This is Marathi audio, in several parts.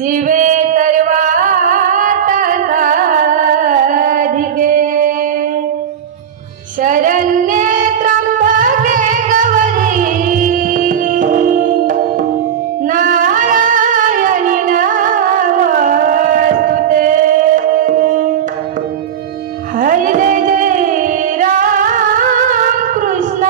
शिवे सर्वात साधिके शरण्ये त्र्यंबके गौरी नारायणी नमोस्तुते। हरि जय राम कृष्ण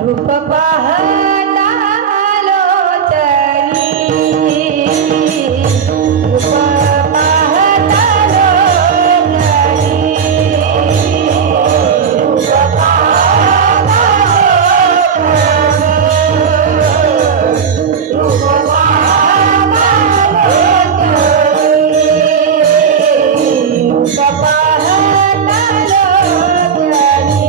रूप पाहता लोचनी रूप पाहता लोचनी रूप पाहता लोचनी रूप पाहता लोचनी रूप पाहता लोचनी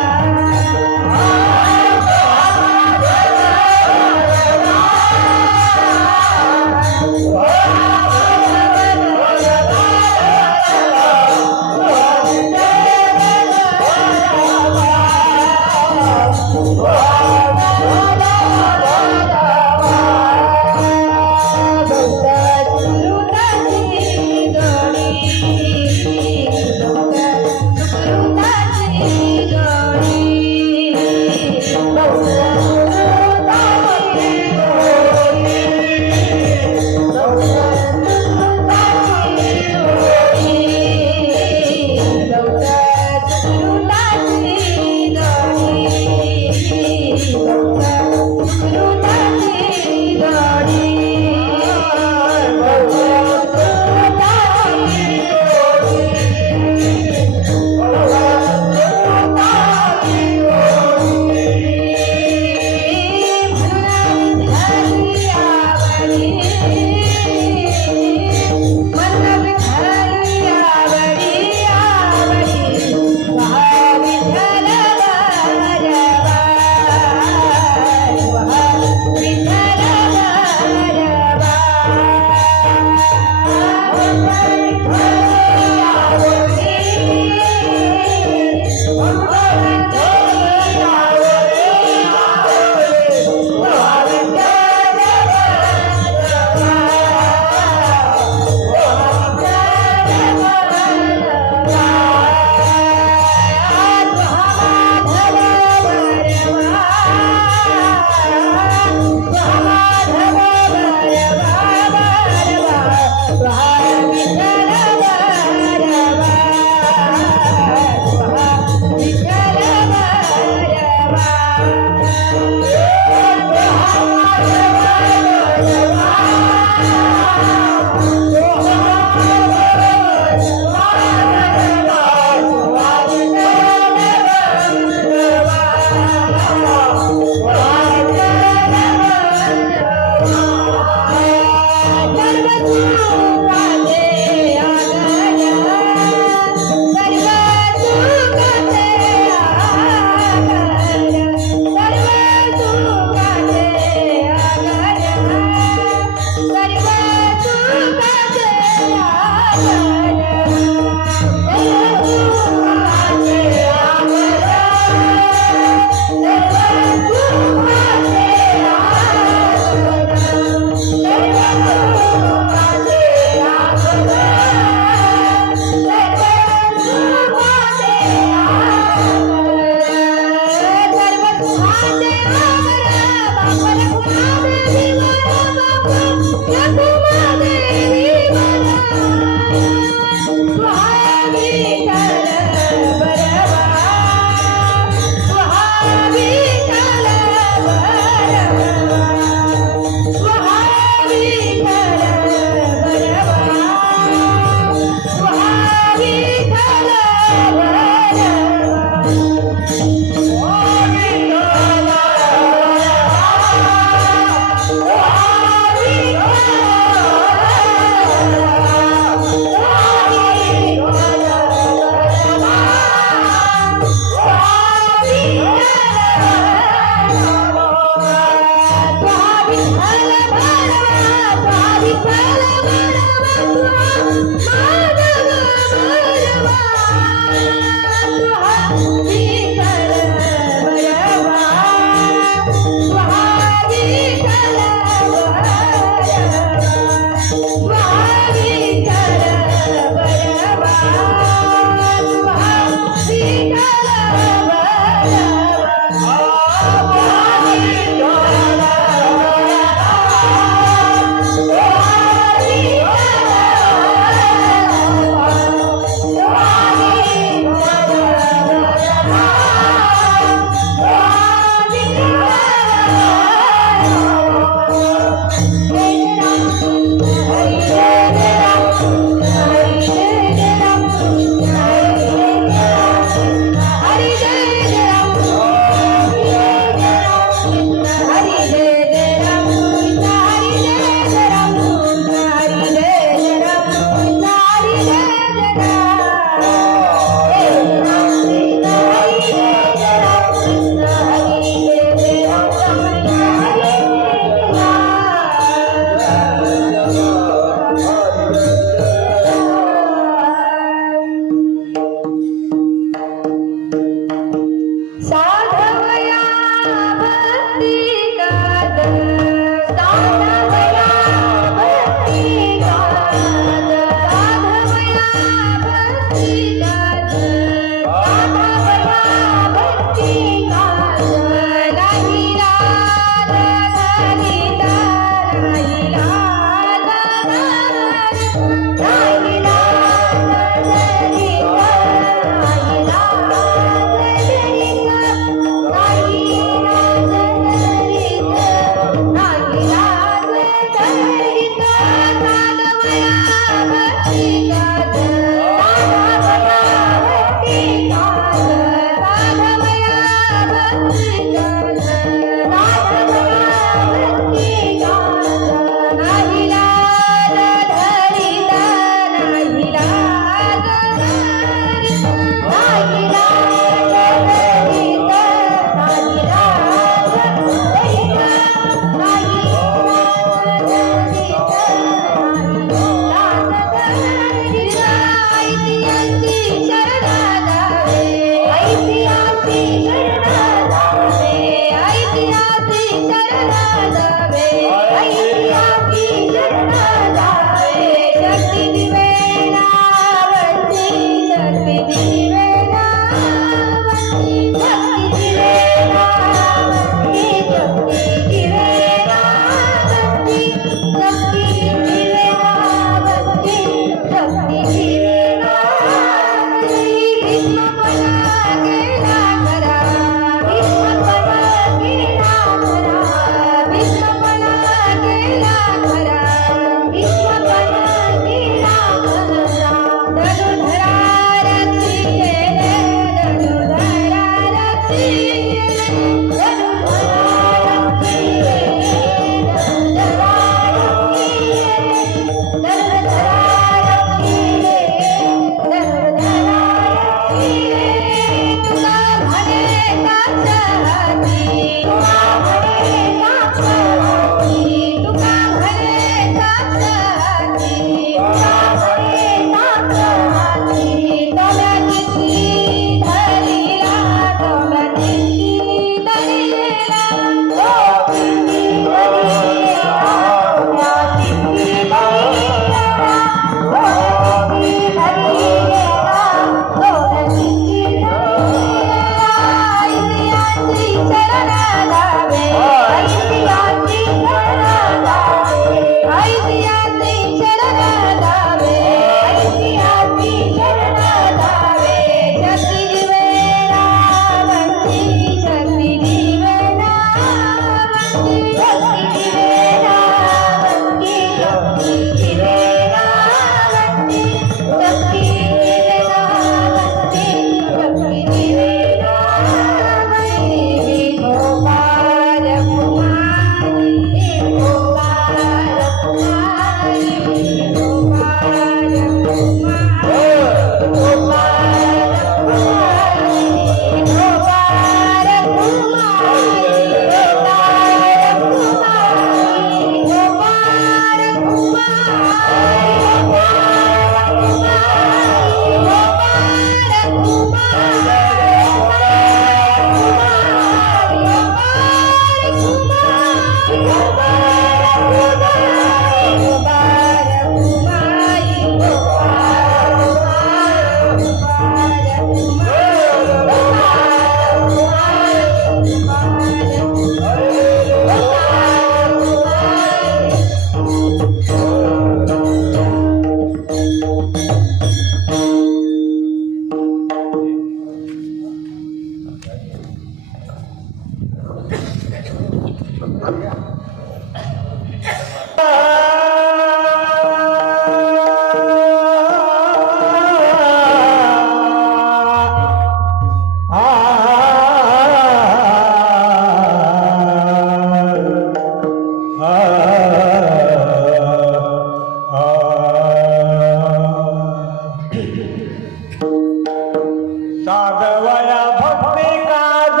साधवया भक्ती काज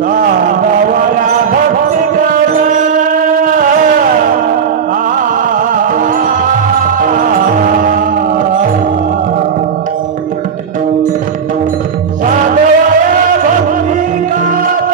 साधवया भक्ती काज साधवया भक्ती काज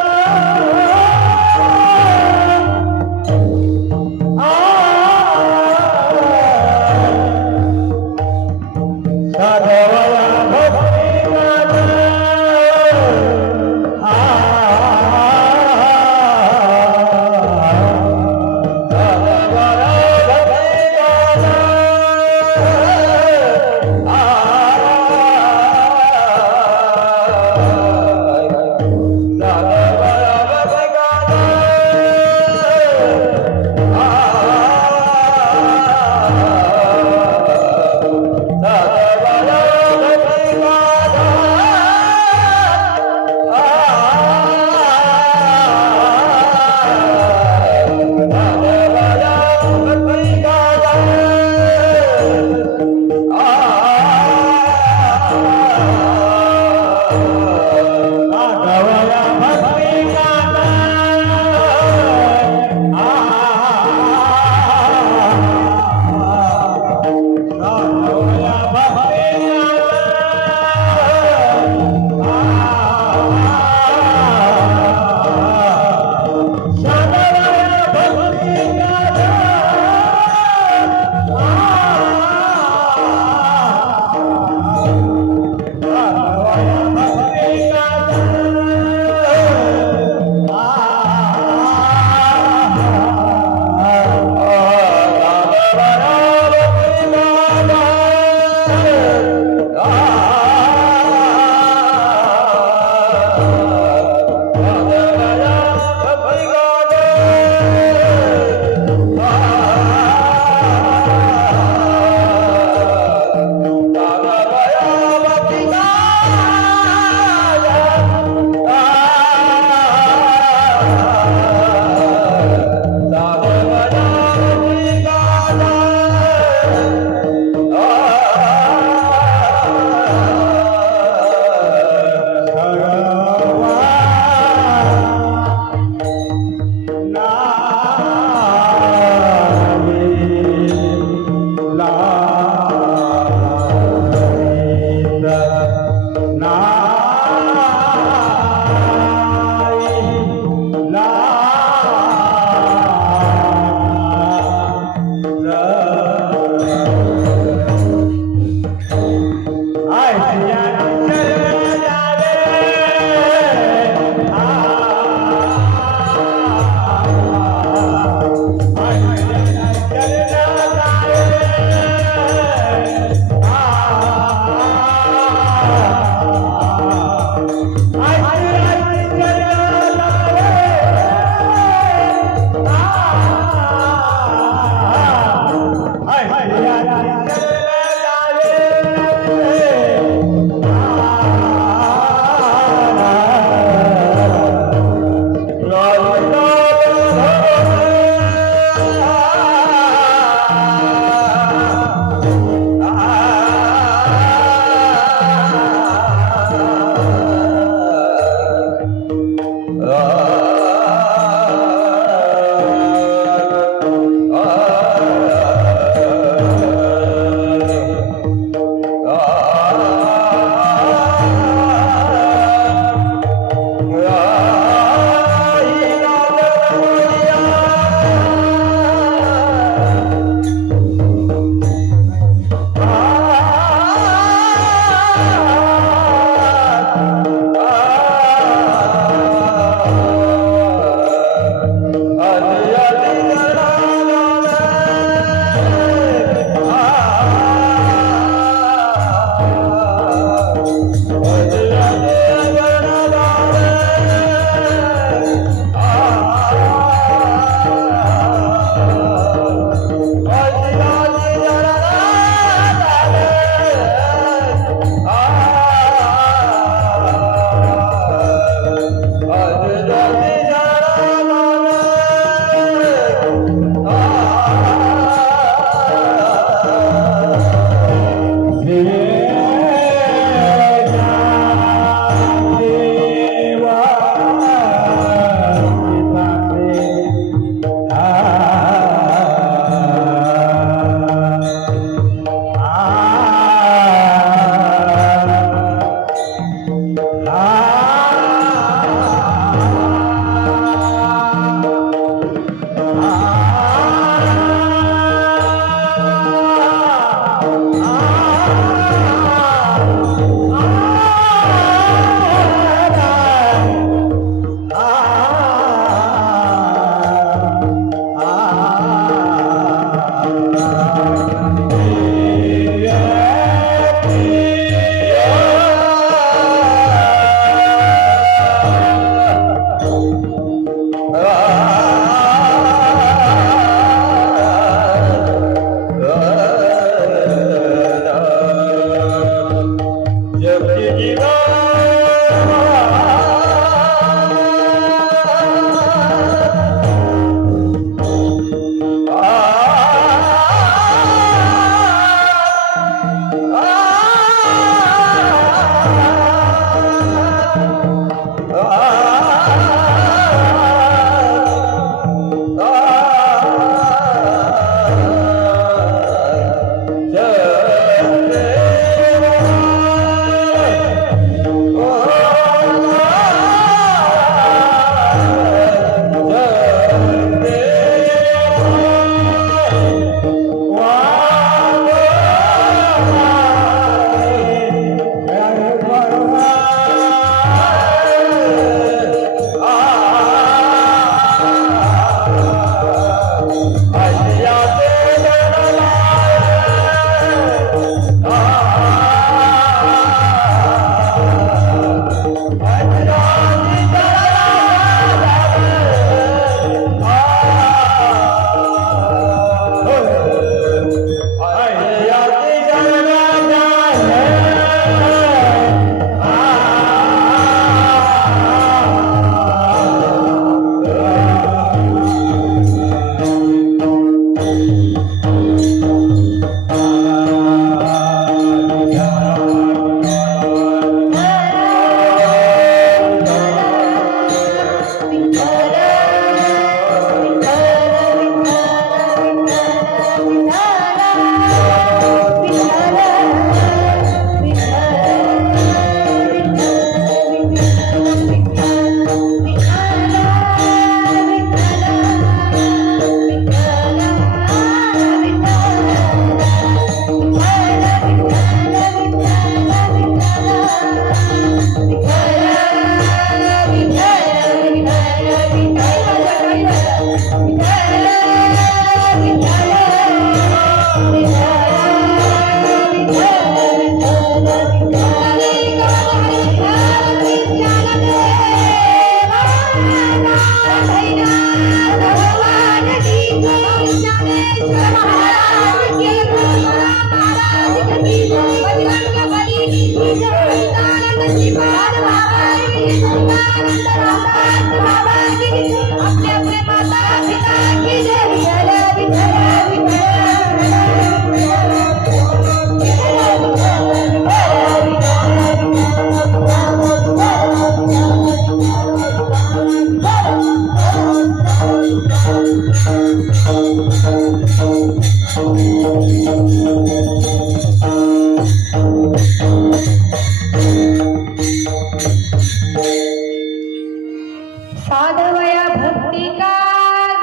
साधवया भक्ती काज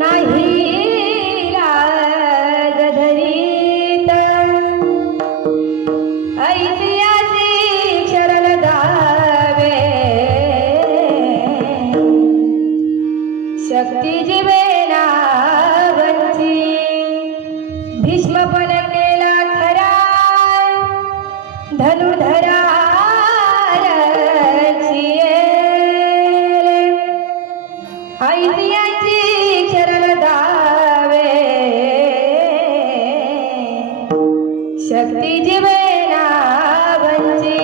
नाही राग धरीत ऐतिहासिक शरण दावे शक्ती जीवेना वंची भीष्मपण केला खरा धनुर्धरा ऐतिहासिक शरण दावे शक्ती जीवेना वंची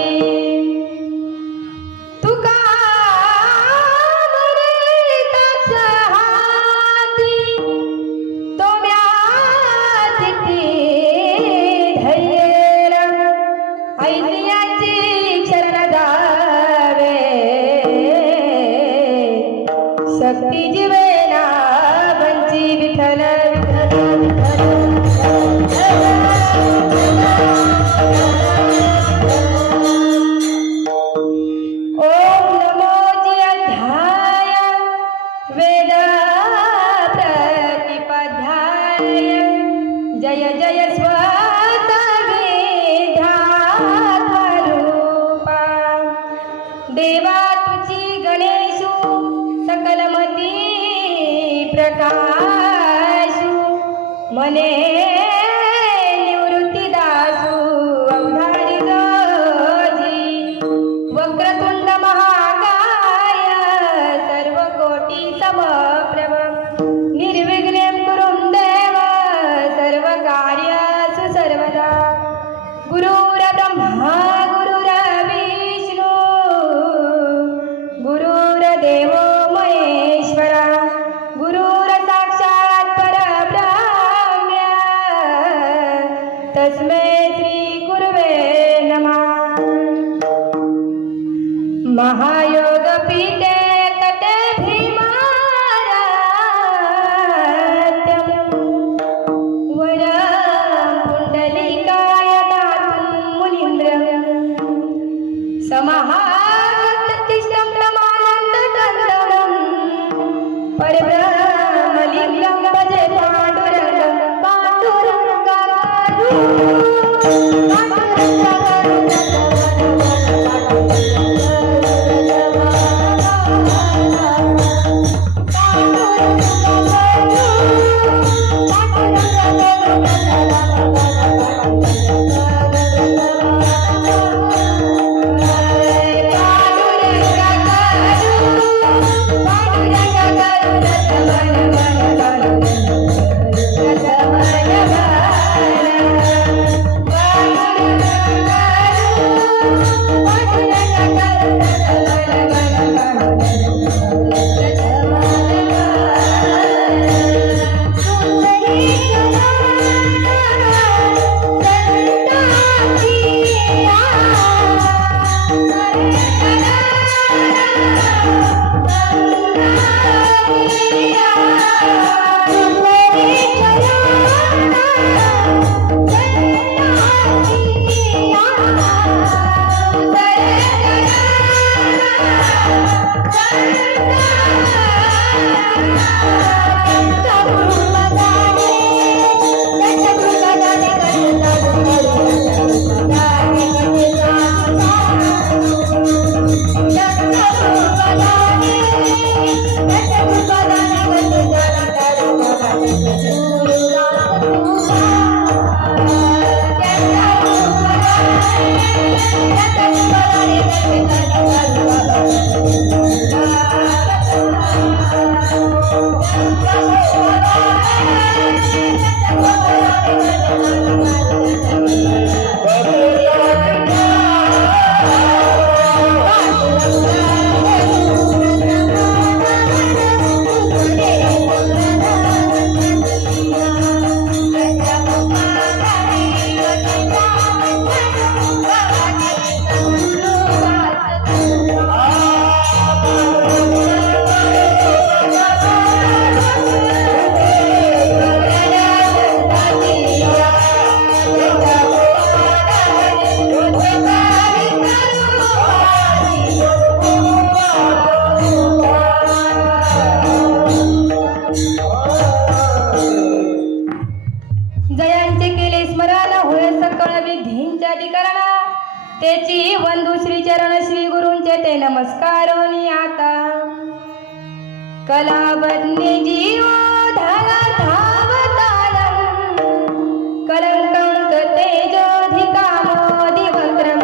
तुका मरताच हाती तोम्याची धैर्य ऐतिहासिक शरण दावे शक्ती जीवेना वंची विठ्ठल ओम नमोजी अध्याय वेद प्रतिपध्याय जय जय स्वरूपा देवा तुझी गणेशू सकलमती प्रकाशू मने निवृत्ती दासू अवधारी गजी वक्रतुंड महाकाय सर्व कोटी समप्रभ निर्विघ्नं कुरुं देव सर्व कार्येषु सर्वदा गुरुर्ब्रह्मा गुरुर्विष्णु गुरुर्देवो महेश्वरा गुरुर्साक्षात् परब्रह्म तस्मै श्री गुरवे नमः महायोग पीठे तटे भीमारात्यं वरं पुण्डलिकाय दातुं मुनीन्द्रं समाहारतिष्ठं प्रमानन्ददन्दनं परब्रह्मलिङ्गं भजे पाण्डुरङ्गं नमस्कारोनी आता कलावन्य जीवो धरा धावतारं कलङ्कं तेजोधिकामोदिवक्त्रं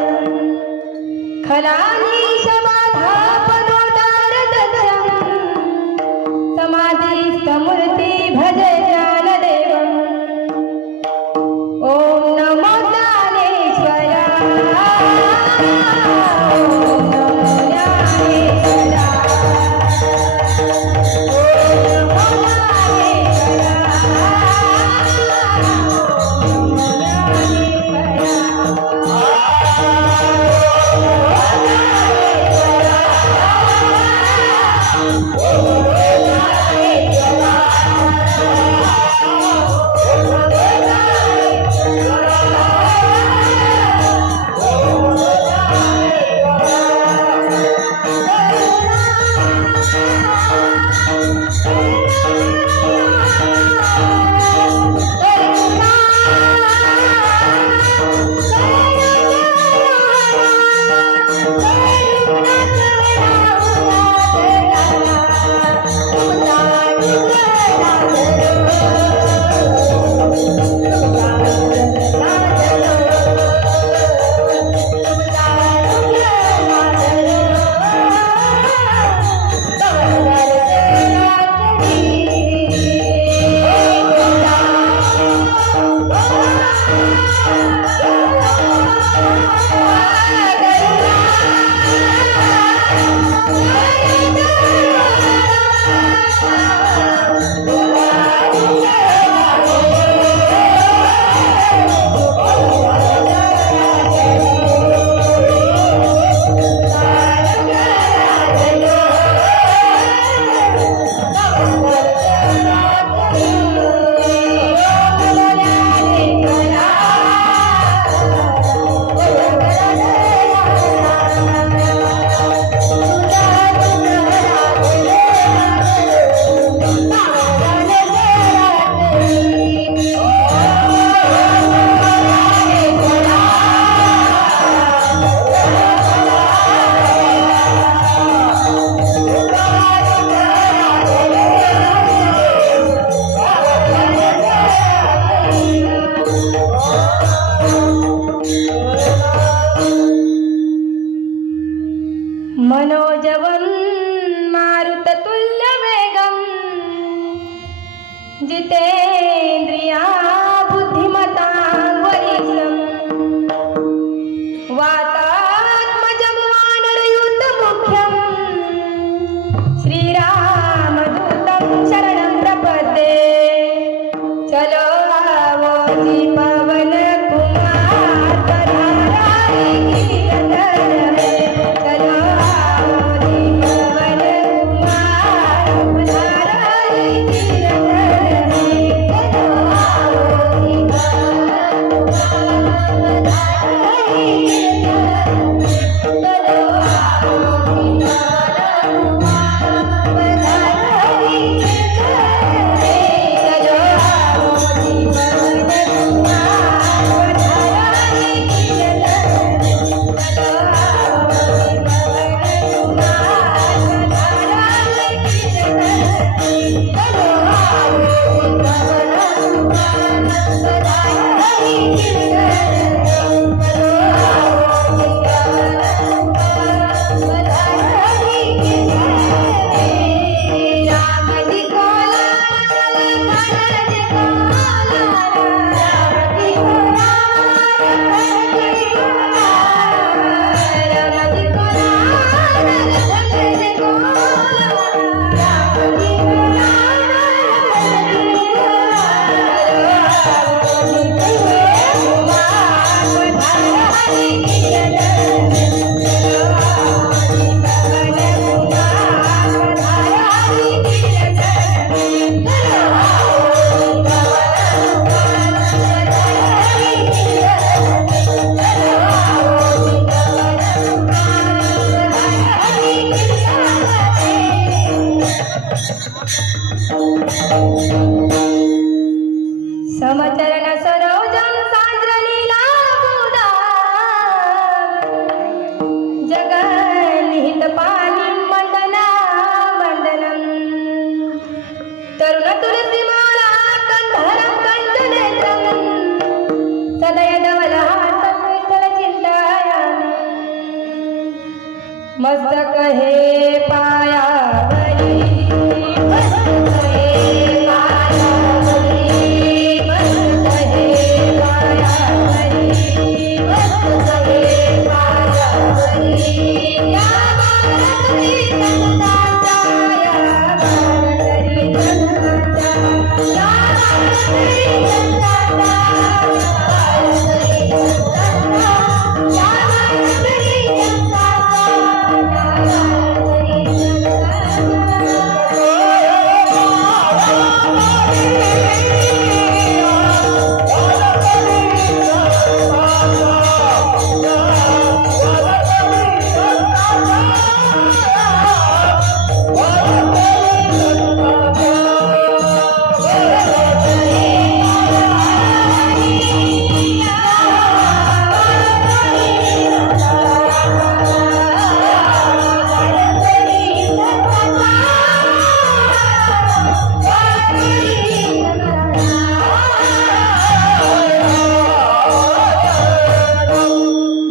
खलानीशमाधापनोदारदक्षं समाधिस्थमूर्ति भज ज्ञानदेवम् ॐ नमो ज्ञानेश्वराय मनोजवं मारुततुल्यवेगं जितेन्द्रिया बुद्धिमतां वरिष्ठं वातात्मजं वानरयूथमुख्यं श्रीरामदूतं शरणं प्रपद्ये चलो आवोजी पवन कुमार पधाराई गिरधर में चलो आवोजी पवन कुमार पधाराई गिरधर में चलो आवोजी पवन कुमार पधाराई गिरधर में चलो आवोजी पवन कुमार पधाराई गिरधर में चलो आवोजी पवन कुमार पधाराई गिरधर में चलो आवोजी पवन कुमार पधाराई गिरधर में चलो आवोजी पवन कुमार पधाराई गिरधर में चलो आवोजी पवन कुमार पधाराई गिरधर में राम जी को लाल लखन जी को लाल राम जी को लाल लखन जी को लाल राम जी को लाल लखन जी को लाल राम जी को लाल लखन जी को समचरण सरोजं सान्द्रलीला जगन्निहित मस्तक हे पायावरी मस्तक हे पायावरी मस्तक हे पायावरी मस्तक हे पायावरी या बाळकरी संतांचा या बाळकरी संतांचा या बाळकरी संतांचा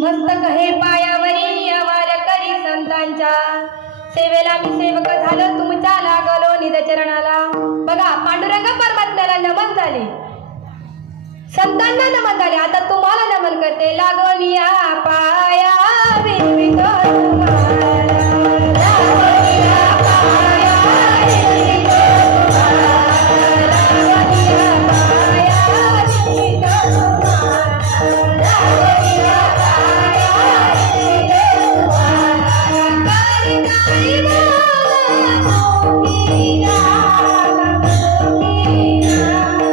मस्तक हे पायावरी या वारकरी संतांच्या सेवेला मी सेवक झालो तुमच्या लागलो निज चरणाला. बघा पांडुरंग परमात्म्याला नमन झाले, संतांना नमन झाले, आता तुम्हाला नमन करते. लागून या पाया विनवितो तुम्हाला, लागून या पाया विनवितो तुम्हाला, लागून या पाया विनवितो तुम्हाला, लागून या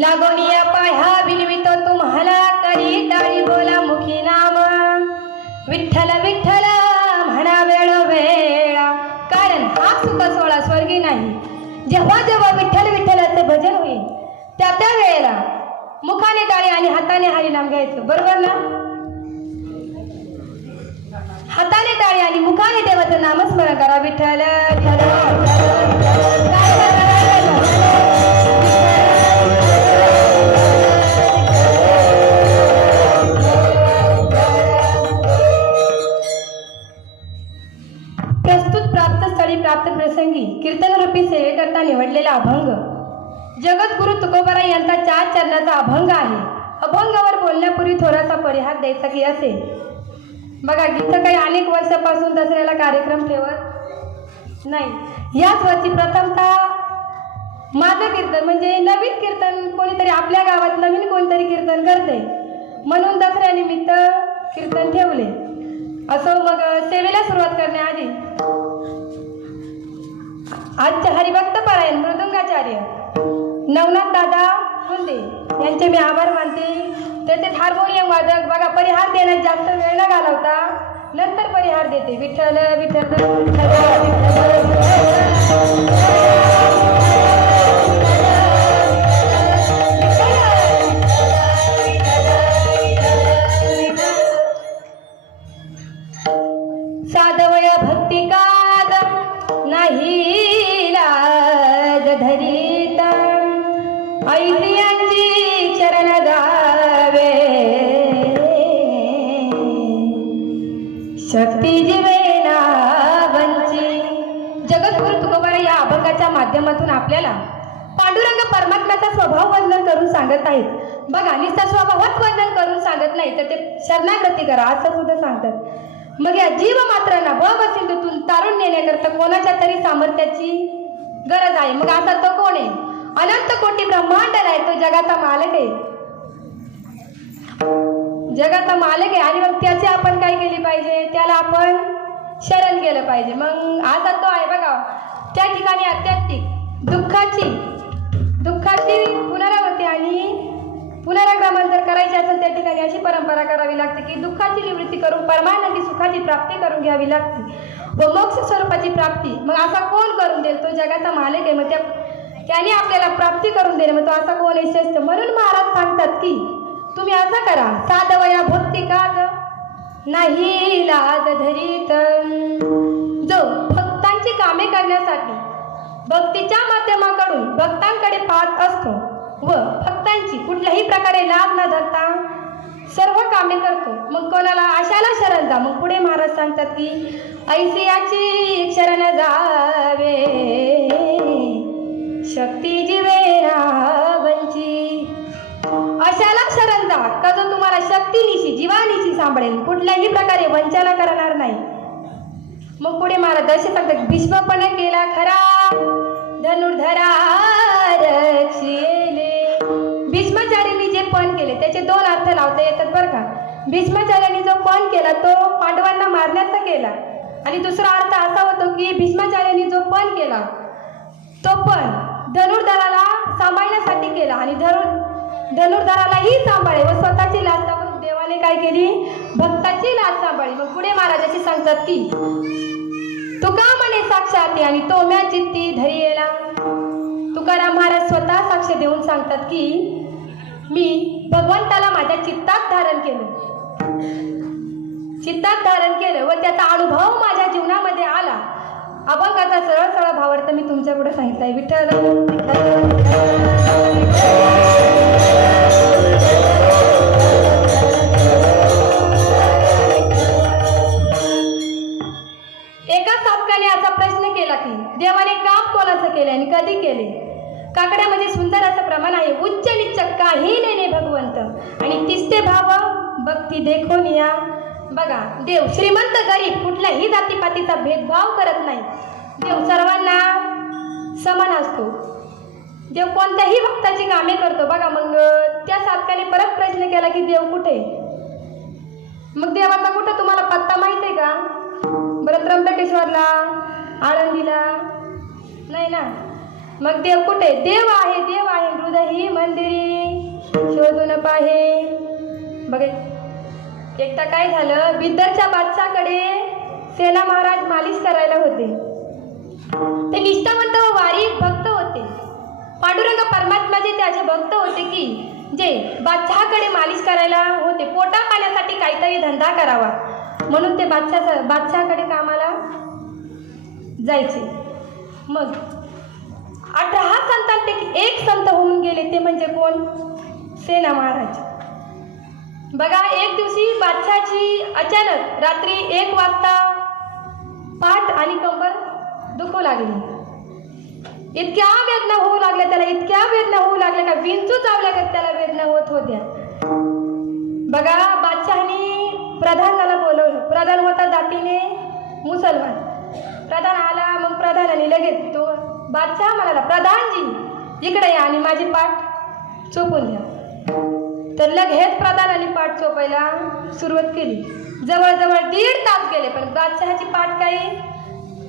लागोनिया पाया विनवितो तुम्हाला, करी टाळी बोला मुखी नाम विठ्ठल विठ्ठल म्हणा वेळोवेळा. कारण हा सुख सोहळा स्वर्गी नाही. जेव्हा जेव्हा विठ्ठल विठ्ठलाचे भजन होईल त्या त्या वेळेला मुखाने टाळी आणि हाताने हरिनाम घ्यायचं, बरोबर ना? हाताने टाळी आणि मुखाने देवाचं नामस्मरण करा. विठ्ठल प्रस्तुत प्राप्त स्थळी प्राप्त प्रसंगी कीर्तनरूपी सेवेकरता निवडलेला अभंग जगद्गुरु तुकोबाराय यांचा 4 चरणाचा अभंग आहे. अभंगावर बोलण्यापूर्वी थोडासा परिहार द्यायचा की असे. बघा गीतं काही अनेक वर्षापासून दसऱ्याला कार्यक्रम ठेवत नाही. याच वर्षी प्रथमतः माझं कीर्तन म्हणजे नवीन कीर्तन, कोणीतरी आपल्या गावात नवीन कोणतरी कीर्तन करते म्हणून दसऱ्यानिमित्त कीर्तन ठेवले. असो, मग सेवेला सुरुवात करण्याआधी आजचे हरिभक्त परायण मृदुंगाचार्य नवनाथ दादा गुंदे यांचे मी आभार मानते. तसेच हार्मोनियम वादक, बघा परिहार देण्यात जास्त वेळ न घालवता नंतर परिहार देते. विठ्ठल विठ्ठल साधवय भक्ती काद नाही लाज धरीत, ऐतियांची चरण गावे शक्ती जीवेना वंची. जगद्गुरु तुकोबाराय या अभंगाच्या माध्यमातून आपल्याला पांडुरंग परमात्म्याचा स्वभाव वर्णन करून सांगत आहेत. बघा, नुसता स्वभावच वर्णन करून सांगत नाही तर ते शरणागती करा असं सुद्धा सांगतात. मग या जीव मात्रांना बसिंधूतून तारून नेण्याकरता कोणाच्या तरी सामर्थ्याची गरज आहे. मग असा तो कोण आहे? अनंत कोटी ब्रह्मांड आहे, तो जगाचा मालक आहे. जगाचा मालक आहे आणि मग त्याची आपण काय केली पाहिजे? त्याला आपण शरण गेलं पाहिजे. मग असा तो आहे बघा. त्या ठिकाणी आध्यात्मिक दुःखाची पुनरावृत्ती आणि पुनरागमन जर करायचे असेल त्या ठिकाणी अशी परंपरा करावी लागते की दुःखाची निवृत्ती करून परमानंदी सुखाची प्राप्ती करून घ्यावी लागते व मोक्ष स्वरूपाची प्राप्ती मग असा कोण करून देईल? तो जगाचा मालक आहे, मग त्याने आपल्याला प्राप्ती करून देणे, मग तो असा कोण आहे श्रेष्ठ? म्हणून महाराज सांगतात की तुम्ही असं करा, साधवया भक्ती काग नाही लाज धरीत. जो भक्तांची कामे करण्यासाठी भक्तीच्या माध्यमाकडून भक्तांकडे पाहत असतो व भक्तांची कुठल्याही प्रकारे लाभ न धरता सर्व कामे करतो, मग कोणाला अशाला शरण जा. मग पुढे महाराज सांगतात की ऐसियाची शरण जावे शक्ती जीवे रावंची. अशाला शरण जा का जो तुम्हाला शक्तीनिशी जीवानिशी सांभाळेल, कुठल्याही प्रकारे वंचना करणार नाही. मग पुढे महाराज असे सांगतात भीष्मपण केला खरा धनुर्धरा रक्षिले. भीष्माचार्यांनी जे पण केले त्याचे दोन अर्थ लावता येतात बरं का. भीष्माचार्यांनी जो पण केला तो पांडवांना मारण्याचा केला आणि दुसरा अर्थ असा होतो की भीष्माचार्यांनी जो पण केला तो पण धनुर्धराला सांभाळण्यासाठी केला आणि धनुर्धरालाही सांभाळे व स्वतःची लाज टाकून देवाने काय केली? भक्ताची लाज सांभाळली. मग पुढे महाराज असे सांगतात की तुका म्हणे साक्षात आणि तो म्या चित्ती धरियेला. तुकाराम महाराज स्वतः साक्ष देऊन सांगतात की मी भगवंताला माझ्या चित्तात धारण केलं व त्याचा अनुभव माझ्या जीवनामध्ये आला. अभंगाचा सरळ सरळ भावार्थ मी तुमच्या पुढे सांगितलाय. विठ्ठल एका साधकाने असा प्रश्न केला की देवाने काम कोणाचं केले आणि कधी केले? काकड्यामध्ये सुंदर असं प्रमाण आहे, उच्च निच्च काही नेणे भगवंत आणि तिसते भाव भक्ती देखून या. बघा, देव श्रीमंत गरीब कुठल्याही जातीपातीचा भेदभाव करत नाही. देव सर्वांना समान असतो. देव कोणत्याही भक्ताची कामे करतो. बघा, मग त्या साधकाने परत प्रश्न केला की देव कुठे? मग देवाचा कुठं तुम्हाला पत्ता माहित आहे का? बरं, त्र्यंबकेश्वरला, आळंदीला नाही ना. मग देव कुठे? देव आहे हृदयी मंदिरी शोधून पाहे. बघा, एकदा काय झालं, बिदरच्या बादशाहकडे सेना महाराज मालिश करायला होते. ते निष्ठावंत व वारीक भक्त होते. पांडुरंग परमात्माचे त्याचे भक्त होते की जे बादशाहकडे मालिश करायला होते. पोटा पाण्यासाठी काहीतरी धंदा करावा म्हणून ते बादशाहकडे कामाला जायचे. मग 18 संतांपैकी एक संत होऊन गेले, ते म्हणजे कोण? सेना महाराज. बघा, एक दिवशी बादशाहची अचानक रात्री 1 वाजता पाठ आणि कंबर दुखू लागली. इतक्या वेदना होऊ लागल्या का विंचू चावल्या का त्याला वेदना होत होत्या. बघा, बादशाहनी प्रधानाला बोलवलं. प्रधान होता जातीने मुसलमान. प्रधान आला. मग प्रधानाने लगेच तो बादशाह म्हणाला, प्रधानजी इकडे या आणि माझी पाठ चोपून द्या. तर लगेच प्रधानाने पाठ चोपायला सुरुवात केली. जवळजवळ 1.5 तास गेले पण बादशाहाची पाठ काही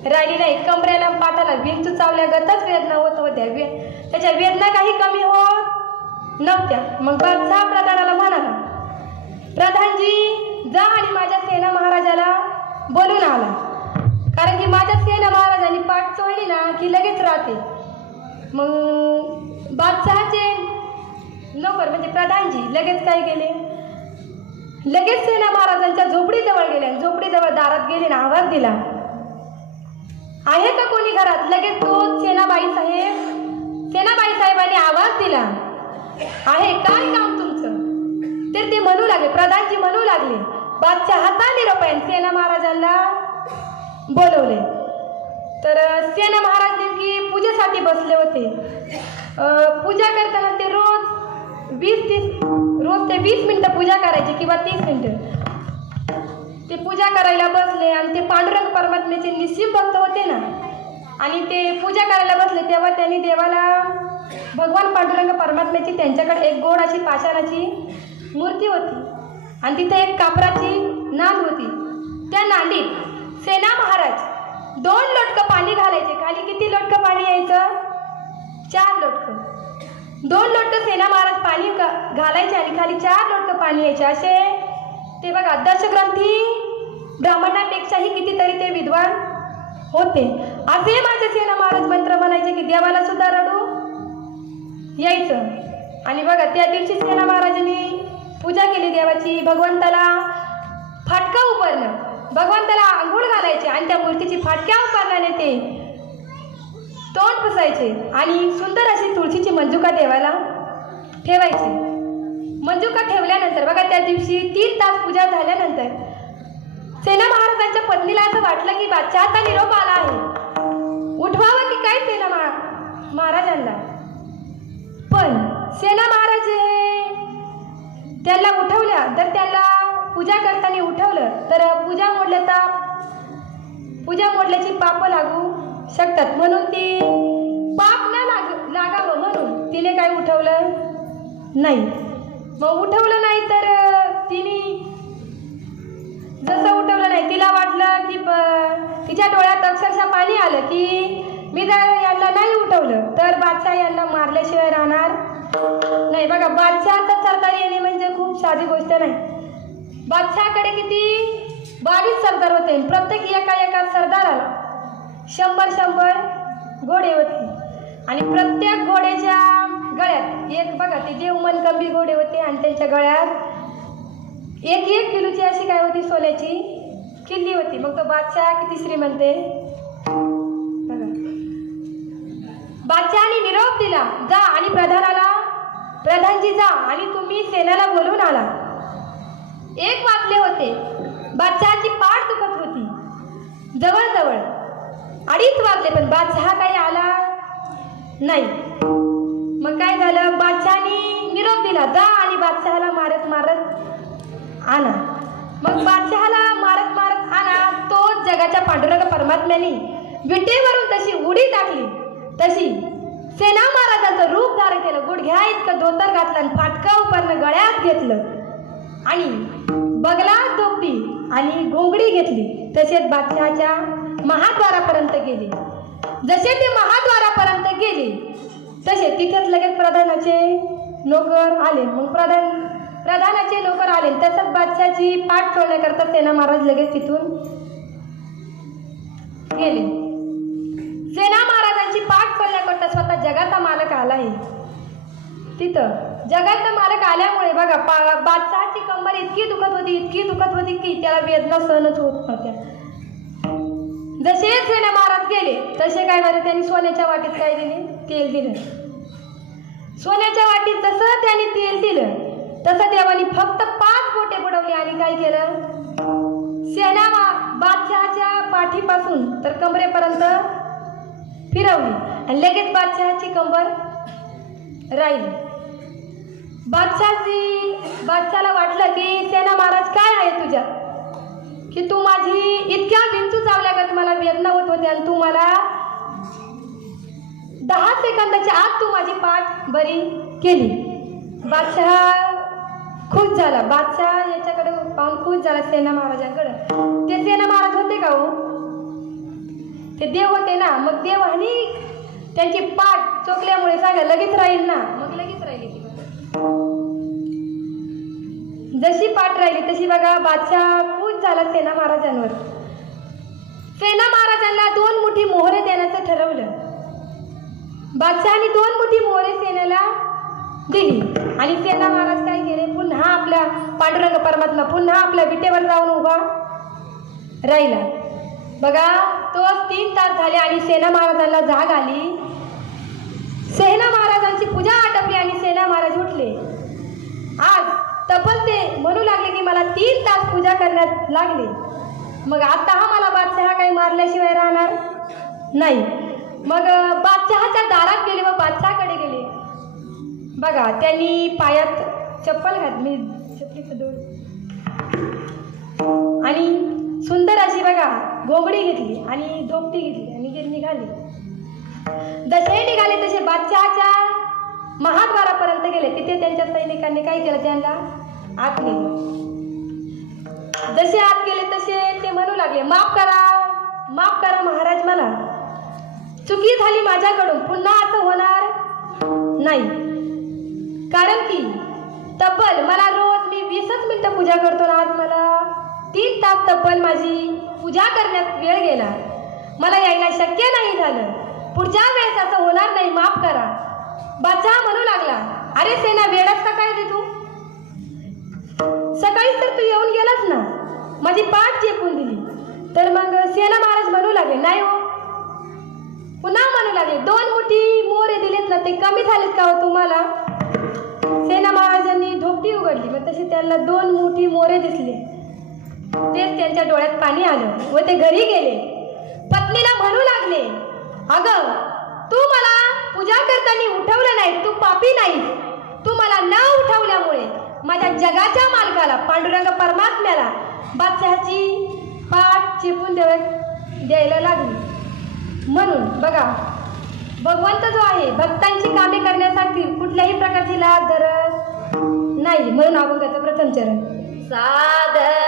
राहिली नाही. कमरेला पाठाला विंचू चावल्यागतच वेदना होत होत्या. त्याच्या वेदना काही कमी होत नव्हत्या. मग बादशाह प्रधानाला म्हणाला, प्रधानजी जा आणि माझ्या सेना महाराजाला बोलून आला, कारण की माझ्या सेना महाराजांनी पाठ चोळली ना की लगेच राहते. मग बादशहाचे नोकर म्हणजे प्रधानजी लगेच काय केले, लगेच सेना महाराजांच्या झोपडीजवळ गेले. झोपडीजवळ दारात गेले ना आवाज दिला, आहे का कोणी घरात? लगेच तो सेनाबाई साहेबांनी आवाज दिला, आहे, काय काम तुमचं? तर ते म्हणू लागले, प्रधानजी म्हणू लागले, बादशहाचा निरोप आहे. सेना महाराजांना बोलवले. तर सेना महाराज नेमकी पूजेसाठी बसले होते. पूजा करताना ते रोज 20 मिनिटं पूजा करायची किंवा 30 मिनिटं. ते पूजा करायला बसले आणि ते पांडुरंग परमात्म्याचे निस्सिम भक्त होते ना, आणि ते पूजा करायला बसले तेव्हा त्यांनी देवाला, भगवान पांडुरंग परमात्म्याची त्यांच्याकडे एक गोड अशी पाषाणाची मूर्ती होती आणि तिथे एक कापराची नांद होती. त्या नांदीत सेना महाराज 2 लोटकं पाणी घालायचे. खाली किती लोटकं पाणी यायचं? 4 लोटकं. 2 लोटकं सेना महाराज पाणी घालायचे आणि खाली 4 लोटकं पाणी यायचे असे ते बघा दशग्रंथी ब्राह्मणापेक्षाही कितीतरी ते विद्वान होते. असे माझे सेना महाराज मंत्र म्हणायचे की देवाला सुद्धा रडू यायचं. आणि बघा त्या दिवशी सेना महाराजांनी पूजा केली देवाची. भगवंताला फाटका उपरणं, भगवंताला आंघोळ घालायचे आणि त्या मूर्तीची फाटक्या उपरण्याने ते तोंड पुसायचे आणि सुंदर अशी तुळशीची मंजुका देवाला ठेवायची. मंजुका ठेवल्यानंतर बघा त्या दिवशी 3 तास पूजा झाल्यानंतर सेना महाराजांच्या पत्नीला असं वाटलं की बादशहाचा निरोप आला आहे, उठवावं की काय सेना महाराजांना. पण सेना महाराज त्याला उठवल्या तर त्याला पूजा करताना उठवलं तर पूजा मोडल्याची पाप लागू शकतात. म्हणून ती पाप न लागावं म्हणून तिने काय उठवलं नाही. मग उठवलं नाही तर तिने जसं उठवलं नाही तिला वाटलं की तिच्या डोळ्यात अक्षरशः पाणी आलं की मी जर यांना नाही उठवलं तर बादशाह यांना मारल्याशिवाय राहणार नाही. बघा बादशहाचा सरदार येणे म्हणजे खूप साधी गोष्ट नाही. बादशहाकडे किती 22 सरदार होते. प्रत्येक एका सरदाराला 100 घोडे होते आणि प्रत्येक घोड्याच्या गळ्यात एक बघा ते देवमनकंबी घोडे होते आणि त्यांच्या गळ्यात 1 किलोची अशी काय होती सोन्याची किल्ली होती. मग तो बादशाह किती श्रीमंत आहे बघा. बादशहाने निरोप दिला जा आणि प्रधानजी जा आणि तुम्ही सेनाला बोलून आला. 1 वाजले होते. बादशहाची पाठ दुखत होती. जवळजवळ 2:30 वाजले पण बादशहा काही आला नाही. मग काय झालं, बादशहाने निरोप दिला जा आणि बादशहाला मारत आणा. मग बादशहाला मारत आणा. तो जगाच्या पांडुरंग परमात्म्याने विटेवरून तशी उडी टाकली तशी सेना महाराजांचं रूप धारण केलं. गुडघ्या इतकं धोतर घातलं आणि फाटका उपरणं गळ्यात घेतलं आणि बगला धोपटी आणि घोंगडी घेतली. तसेच बादशहाच्या महाद्वारापर्यंत गेले. जसे ते महाद्वारापर्यंत गेले तसे तिथेच लगेच प्रधानाचे नोकर आले. मग प्रधानाचे नोकर आले. तसंच बादशहाची पाठ सोडण्याकरता सेना महाराज लगेच तिथून गेले. सेना महाराजांची पाठ सोडण्याकरता स्वतः जगाचा मालक आला आहे. तिथं जगाचा मालक आल्यामुळे बघा बादशहाची कंबर इतकी दुखत होती की त्याला वेदना सहनच होत नव्हत्या. जसे सेना महाराज गेले तसे काय झाले, त्यांनी सोन्याच्या वाटीत काय दिले, तेल दिलं. सोन्याच्या वाटीत जसं त्यांनी तेल दिलं तसं देवानी फक्त 5 बोटे बुडवली आणि काय केलं, बादशहाच्या पाठीपासून तर कमरेपर्यंत फिरवली आणि लगेच बादशहाची कंबर राहिली. बादशहाला वाटलं की सेना महाराज काय आहे तुझ्या की तू माझी इतक्या विंचू चावल्यागत मला वेदना होत होते आणि तू मला 10 सेकंदाच्या आत तू माझी पाठ बरी केली. बादशाह खुश झाला. बादशाह याच्याकडे पाहून खुश झाला सेना महाराजांकडे. ते सेना महाराज होते का हो, ते देव होते ना. मग देव आणि त्यांची पाठ चोकल्यामुळे सांगा लगेच राहील ना. मग लगेच राहिली. जशी पाठ राहिली तशी बघा बादशाह खुश झाला सेना महाराजांवर. सेना महाराजांना 2 मुठी मोहरे देण्याचं ठरवलं. बादशहाने 2 मुठी मोहरे सेनेला दिली आणि सेना महाराज काय केले, पुन्हा आपल्या पांडुरंग परमात्मा पुन्हा आपल्या विटेवर जाऊन उभा राहिला. बघा तोच 3 तास झाले आणि सेना महाराजांना जाग आली. सेना महाराजांची पूजा आटपली आणि सेना महाराज उठले. आज तब्बल ते म्हणू लागले की मला 3 तास पूजा करण्यात लागले. मग आता हा मला बादशहा काही मारल्याशिवाय राहणार नाही. मग बादशहाच्या दारात गेले व बादशहाकडे गेले. बघा त्यांनी पायात चप्पल घातली, चपलीचं दोड आणि सुंदर अशी बघा घोंगडी घेतली आणि धोपटी घेतली आणि निघाले. जसे निघाले तसे बादशहाच्या महाद्वारापर्यंत गेले. तिथे त्यांच्या सैनिकांनी काय केलं, त्यांना आत नेलं. जसे आत गेले तसे ते म्हणू लागले, माफ करा महाराज, मला चुकी झाली माझ्याकडून, पुन्हा असं होणार नाही. कारण की तब्बल मला रोज मी 20च मिनिटं पूजा करतो ना, आज मला 3 तास तब्बल माझी पूजा करण्यात वेळ गेला. मला यायला शक्य नाही झालं. पुढच्या वेळेस असं होणार नाही, माफ करा. बादशाह म्हणू लागला, अरे सेना वेळाच का काय रे तू? सकाळीच तर तू येऊन गेलास ना, माझी पाठ चेपून दिली. तर मग सेना महाराज म्हणू लागले, नाही हो. पुन्हा म्हणू लागले, 2 मुठी मोहरे दिलेत ना, ते कमी झालेत का हो तुम्हाला? सेना महाराजांनी धोपटी उघडली, मग तसे त्यांना 2 मुठी मोहरे दिसले. तेच त्यांच्या डोळ्यात पाणी आलं व ते घरी गेले. पत्नीला म्हणू लागले, अगं तू मला पूजा करताना उठवलं नाही, तू पापी नाही. तू मला न उठवल्यामुळे माझ्या जगाच्या मालकाला पांडुरंग परमात्म्याला बादशहाची पाठ चिपून द्यायला लागली. म्हणून बघा, भगवंत जो आहे भक्तांची कामे करण्यासाठी कुठल्याही प्रकारची लाज धरत नाही. म्हणून अभंगाचं प्रथम चरण. साधवया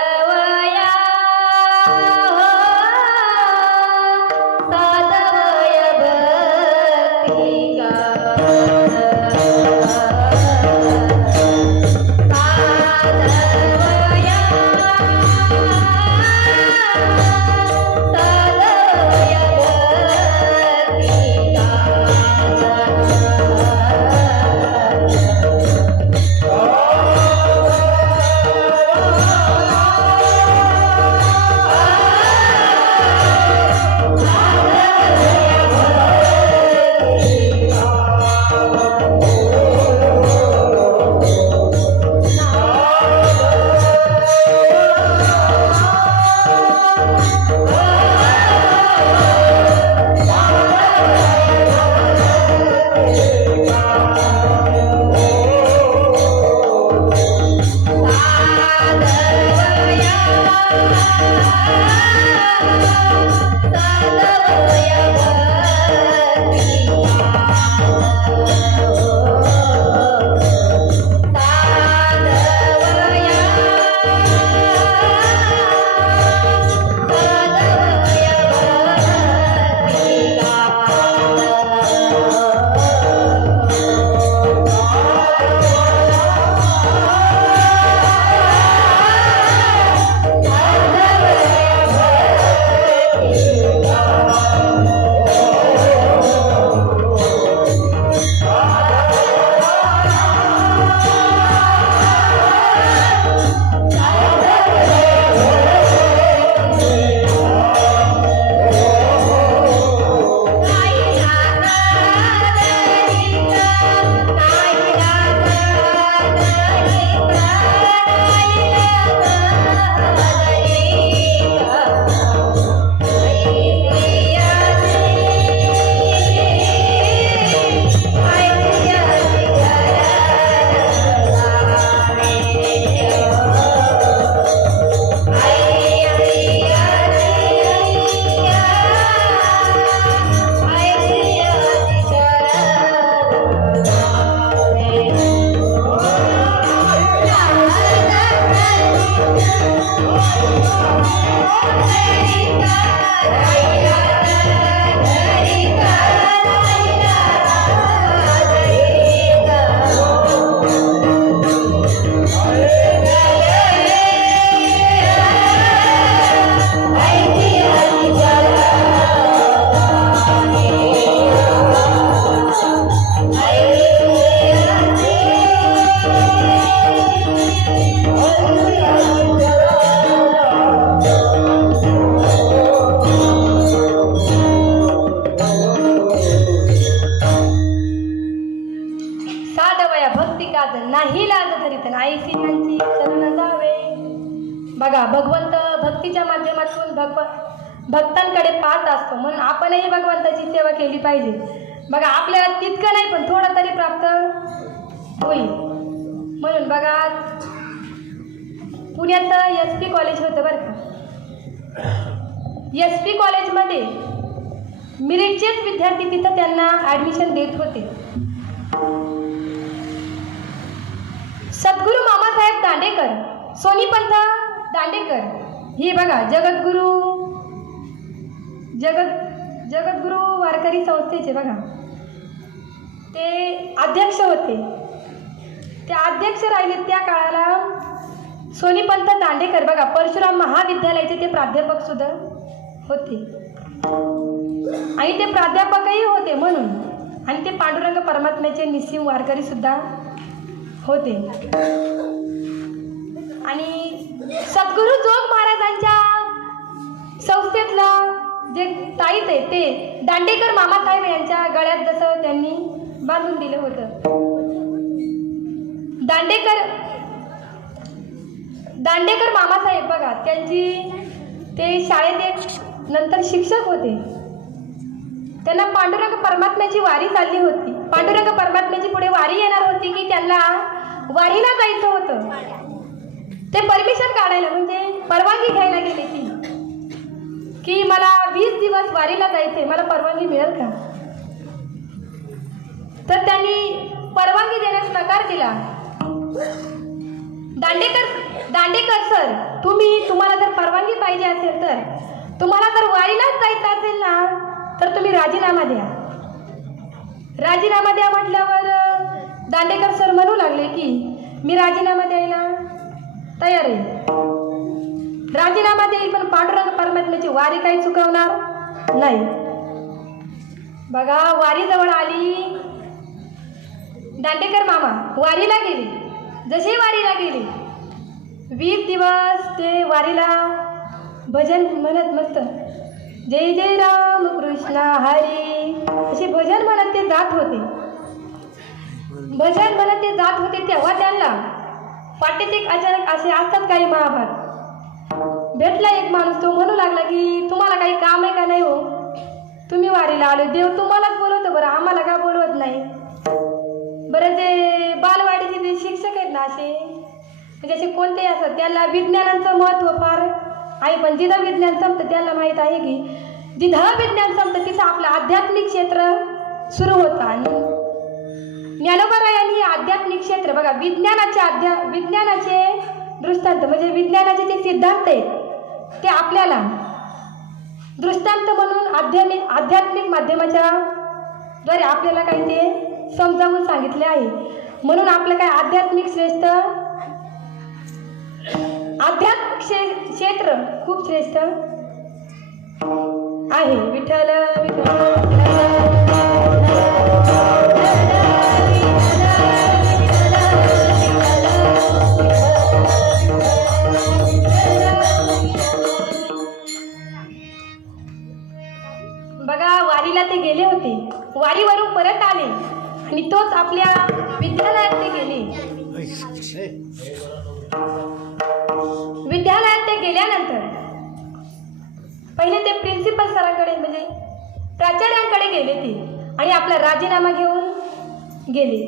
नाही लाज धरीत नाहीसी यांची चरण जावे. बघा, भगवंत भक्तीच्या माध्यमातून भक्तांकडे पाहत असतो. म्हणून आपणही भगवंताची सेवा केली पाहिजे. बघा, आपल्याला तितकं नाही पण थोडं तरी प्राप्त होईल. म्हणून बघा, पुण्याचं SP कॉलेज होतं बरं का. SP कॉलेजमध्ये मिरिटचेच विद्यार्थी तिथं त्यांना ॲडमिशन देत होते. सद्गुरू मामासाहेब दांडेकर, सोनीपंथ दांडेकर हे बघा जगद्गुरू वारकरी संस्थेचे बघा ते अध्यक्ष होते. ते अध्यक्ष राहिले त्या काळाला सोनीपंत दांडेकर बघा परशुराम महाविद्यालयाचे ते प्राध्यापक सुद्धा होते आणि ते प्राध्यापकही होते म्हणून आणि ते पांडुरंग परमात्म्याचे निस्सिम वारकरी सुद्धा होते. आणि सद्गुरू जोग महाराजांच्या संस्थेतला जे ताईत आहे ते दांडेकर मामासाहेब यांच्या गळ्यात जसं त्यांनी बांधून दिलं होतं. दांडेकर मामासाहेब बघा ते शाळेत एक नंतर शिक्षक होते. त्यांना पांडुरंग परमात्म्याची वारी चालली होती. पांडुरंग परमात्म्याची पुढे वारी येणार होती की त्यांना वारीला जायचं होतं. ते परमिशन काढायला म्हणजे परवानगी घ्यायला गेली ती की मला 20 दिवस वारीला जायचे, मला परवानगी मिळेल का? तर त्यांनी परवानगी देण्यास नकार दिला. दांडेकर सर तुम्हाला जर परवानगी पाहिजे असेल तर तुम्हाला जर वारीलाच जायचं असेल ना तर तुम्ही राजीनामा द्या. राजीनामा द्या म्हटल्यावर दांडेकर सर म्हणू लागले की मी राजीनामा द्यायला तयार आहे, राजीनामा देईल पण पांडुरंग परमात्म्याची वारी काही चुकवणार नाही. बघा वारी जवळ आली. दांडेकर मामा वारीला गेले. जसे वारीला गेले 20 दिवस ते वारीला भजन म्हणत मस्त जय जय राम कृष्ण हरी असे भजन म्हणत ते जात होते. भजन म्हणत ते जात होते तेव्हा त्यांना वाटेत एक अचानक असे असतात काही महाभारत भेटला एक माणूस. तो म्हणू लागला की तुम्हाला काही काम आहे का? नाही हो, तुम्ही वारीला आले, देव तुम्हालाच बोलवतं, बरं आम्हाला का बोलवत नाही? बरं जे बालवाडीचे जे शिक्षक आहेत ना असे म्हणजे असे कोणतेही असतात त्याला विज्ञानाचं महत्त्व फार आहे. पण जिथं विज्ञान संपतं त्याला माहीत आहे की जिथं विज्ञान संपतं तिथं आपलं आध्यात्मिक क्षेत्र सुरू होतं. आणि ज्ञानोबारायांनी आध्यात्मिक क्षेत्र बघा विज्ञानाचे दृष्टांत म्हणजे विज्ञानाचे जे सिद्धांत आहेत ते आपल्याला दृष्टांत म्हणून आध्यात्मिक माध्यमाच्या द्वारे आपल्याला काही ते समजावून सांगितले आहे. म्हणून आपलं काय आध्यात्मिक क्षेत्र खूप श्रेष्ठ आहे. विठ्ठल बघा वारीला ते गेले होते. वारीवरून परत आले आणि तोच आपल्या विद्यालयात ते गेले. विद्यालयात ते गेल्यानंतर पहिले ते प्रिन्सिपल सरांकडे म्हणजे प्राचार्यांकडे गेले ते आणि आपला राजीनामा घेऊन गेले.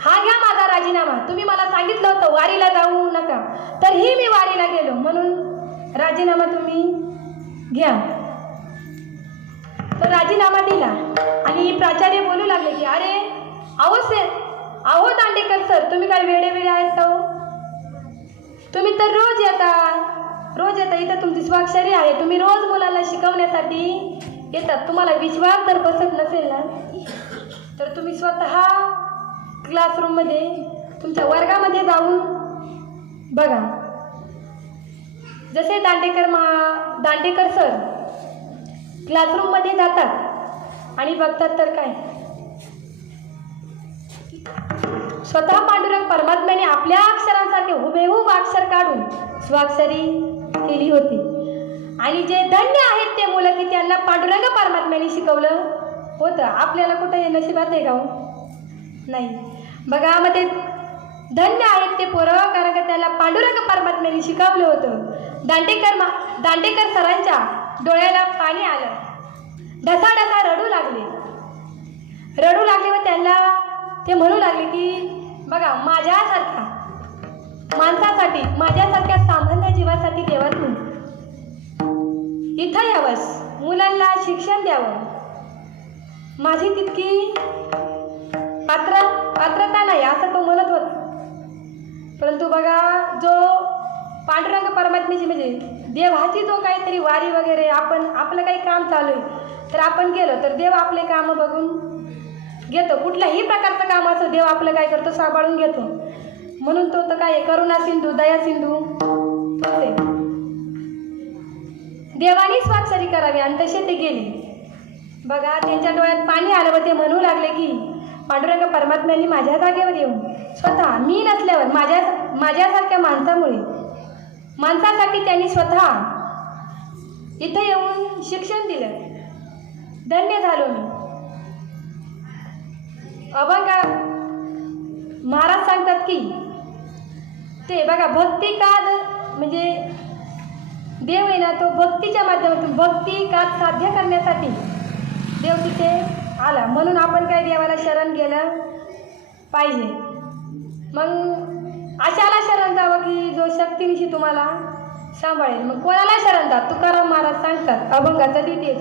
हा घ्या माझा राजीनामा, तुम्ही मला सांगितलं होतं वारीला जाऊ नका, तर ही मी वारीला गेलो म्हणून राजीनामा तुम्ही घ्या. तो राजीनामा दिला आणि प्राचार्य बोलू लागले की अरे अहो दांडेकर सर, तुम्ही काय वेडे आहेत का हो? तुम्ही तर रोज येता इथं तुमची स्वाक्षरी आहे, तुम्ही रोज मुलांना शिकवण्यासाठी येतात. तुम्हाला विश्वास जर बसत नसेल ना तर तुम्ही स्वतः क्लासरूममध्ये तुमच्या वर्गामध्ये जाऊन बघा. जसे दांडेकर सर क्लासरूममध्ये जातात आणि बघतात तर काय स्वतः पांडुरंग परमात्म्याने आपल्या अक्षरांसारखे हुबेहूब अक्षर काढून स्वाक्षरी केली होती. आणि जे धन्य आहेत ते मुलं की त्यांना पांडुरंग परमात्म्याने शिकवलं होतं. आपल्याला कुठं हे नशिबात आहे का? नाही. बघा मग ते धन्य आहेत ते पोरं कारण का त्याला पांडुरंग परमात्म्याने शिकवलं होतं. दांडेकर सरांच्या डोळ्याला पाणी आलं. ढसाढसा रडू लागले व त्यांना ते म्हणू लागले की बघा माझ्यासारख्या माणसासाठी, माझ्यासारख्या सामान्य जीवासाठी देवातून इथं यावंस, मुलांना शिक्षण द्यावं, माझी तितकी पात्रता नाही असं तो म्हणत होता. परंतु बघा जो पांडुरंग परमात्म्याची म्हणजे देवाची जो काहीतरी वारी वगैरे आपलं काही काम चालू आहे तर आपण गेलो तर देव आपले कामं बघून घेतो. कुठल्याही प्रकारचं काम असो देव आपलं काय करतो सांभाळून घेतो. म्हणून तो तर काय करुणा सिंधू दया सिंधू तोच आहे. देवानी स्वाक्षरी करावी आणि तसे ते गेले. बघा त्यांच्या डोळ्यात पाणी आलं व ते म्हणू लागले की पांडुरंग परमात्म्यांनी माझ्या जागेवर येऊन स्वतः मी नसल्यावर माझ्यासारख्या माणसासाठी त्यांनी स्वतः इथे येऊन शिक्षण दिलं. धन्य झालो मी. अभंग महाराज सांगतात की ते बघा भक्ती काद म्हणजे देव आहे ना, तो भक्तीच्या माध्यमातून भक्ती काद साध्य करण्यासाठी देव तिथे आला. म्हणून आपण काय देवाला शरण गेलं पाहिजे. मग अशाला शरण जावं की जो शक्तीनिशी तुम्हाला सांभाळेल. मग कोणाला शरण जात? तुकाराम महाराज सांगतात अभंगाचा द्वितीय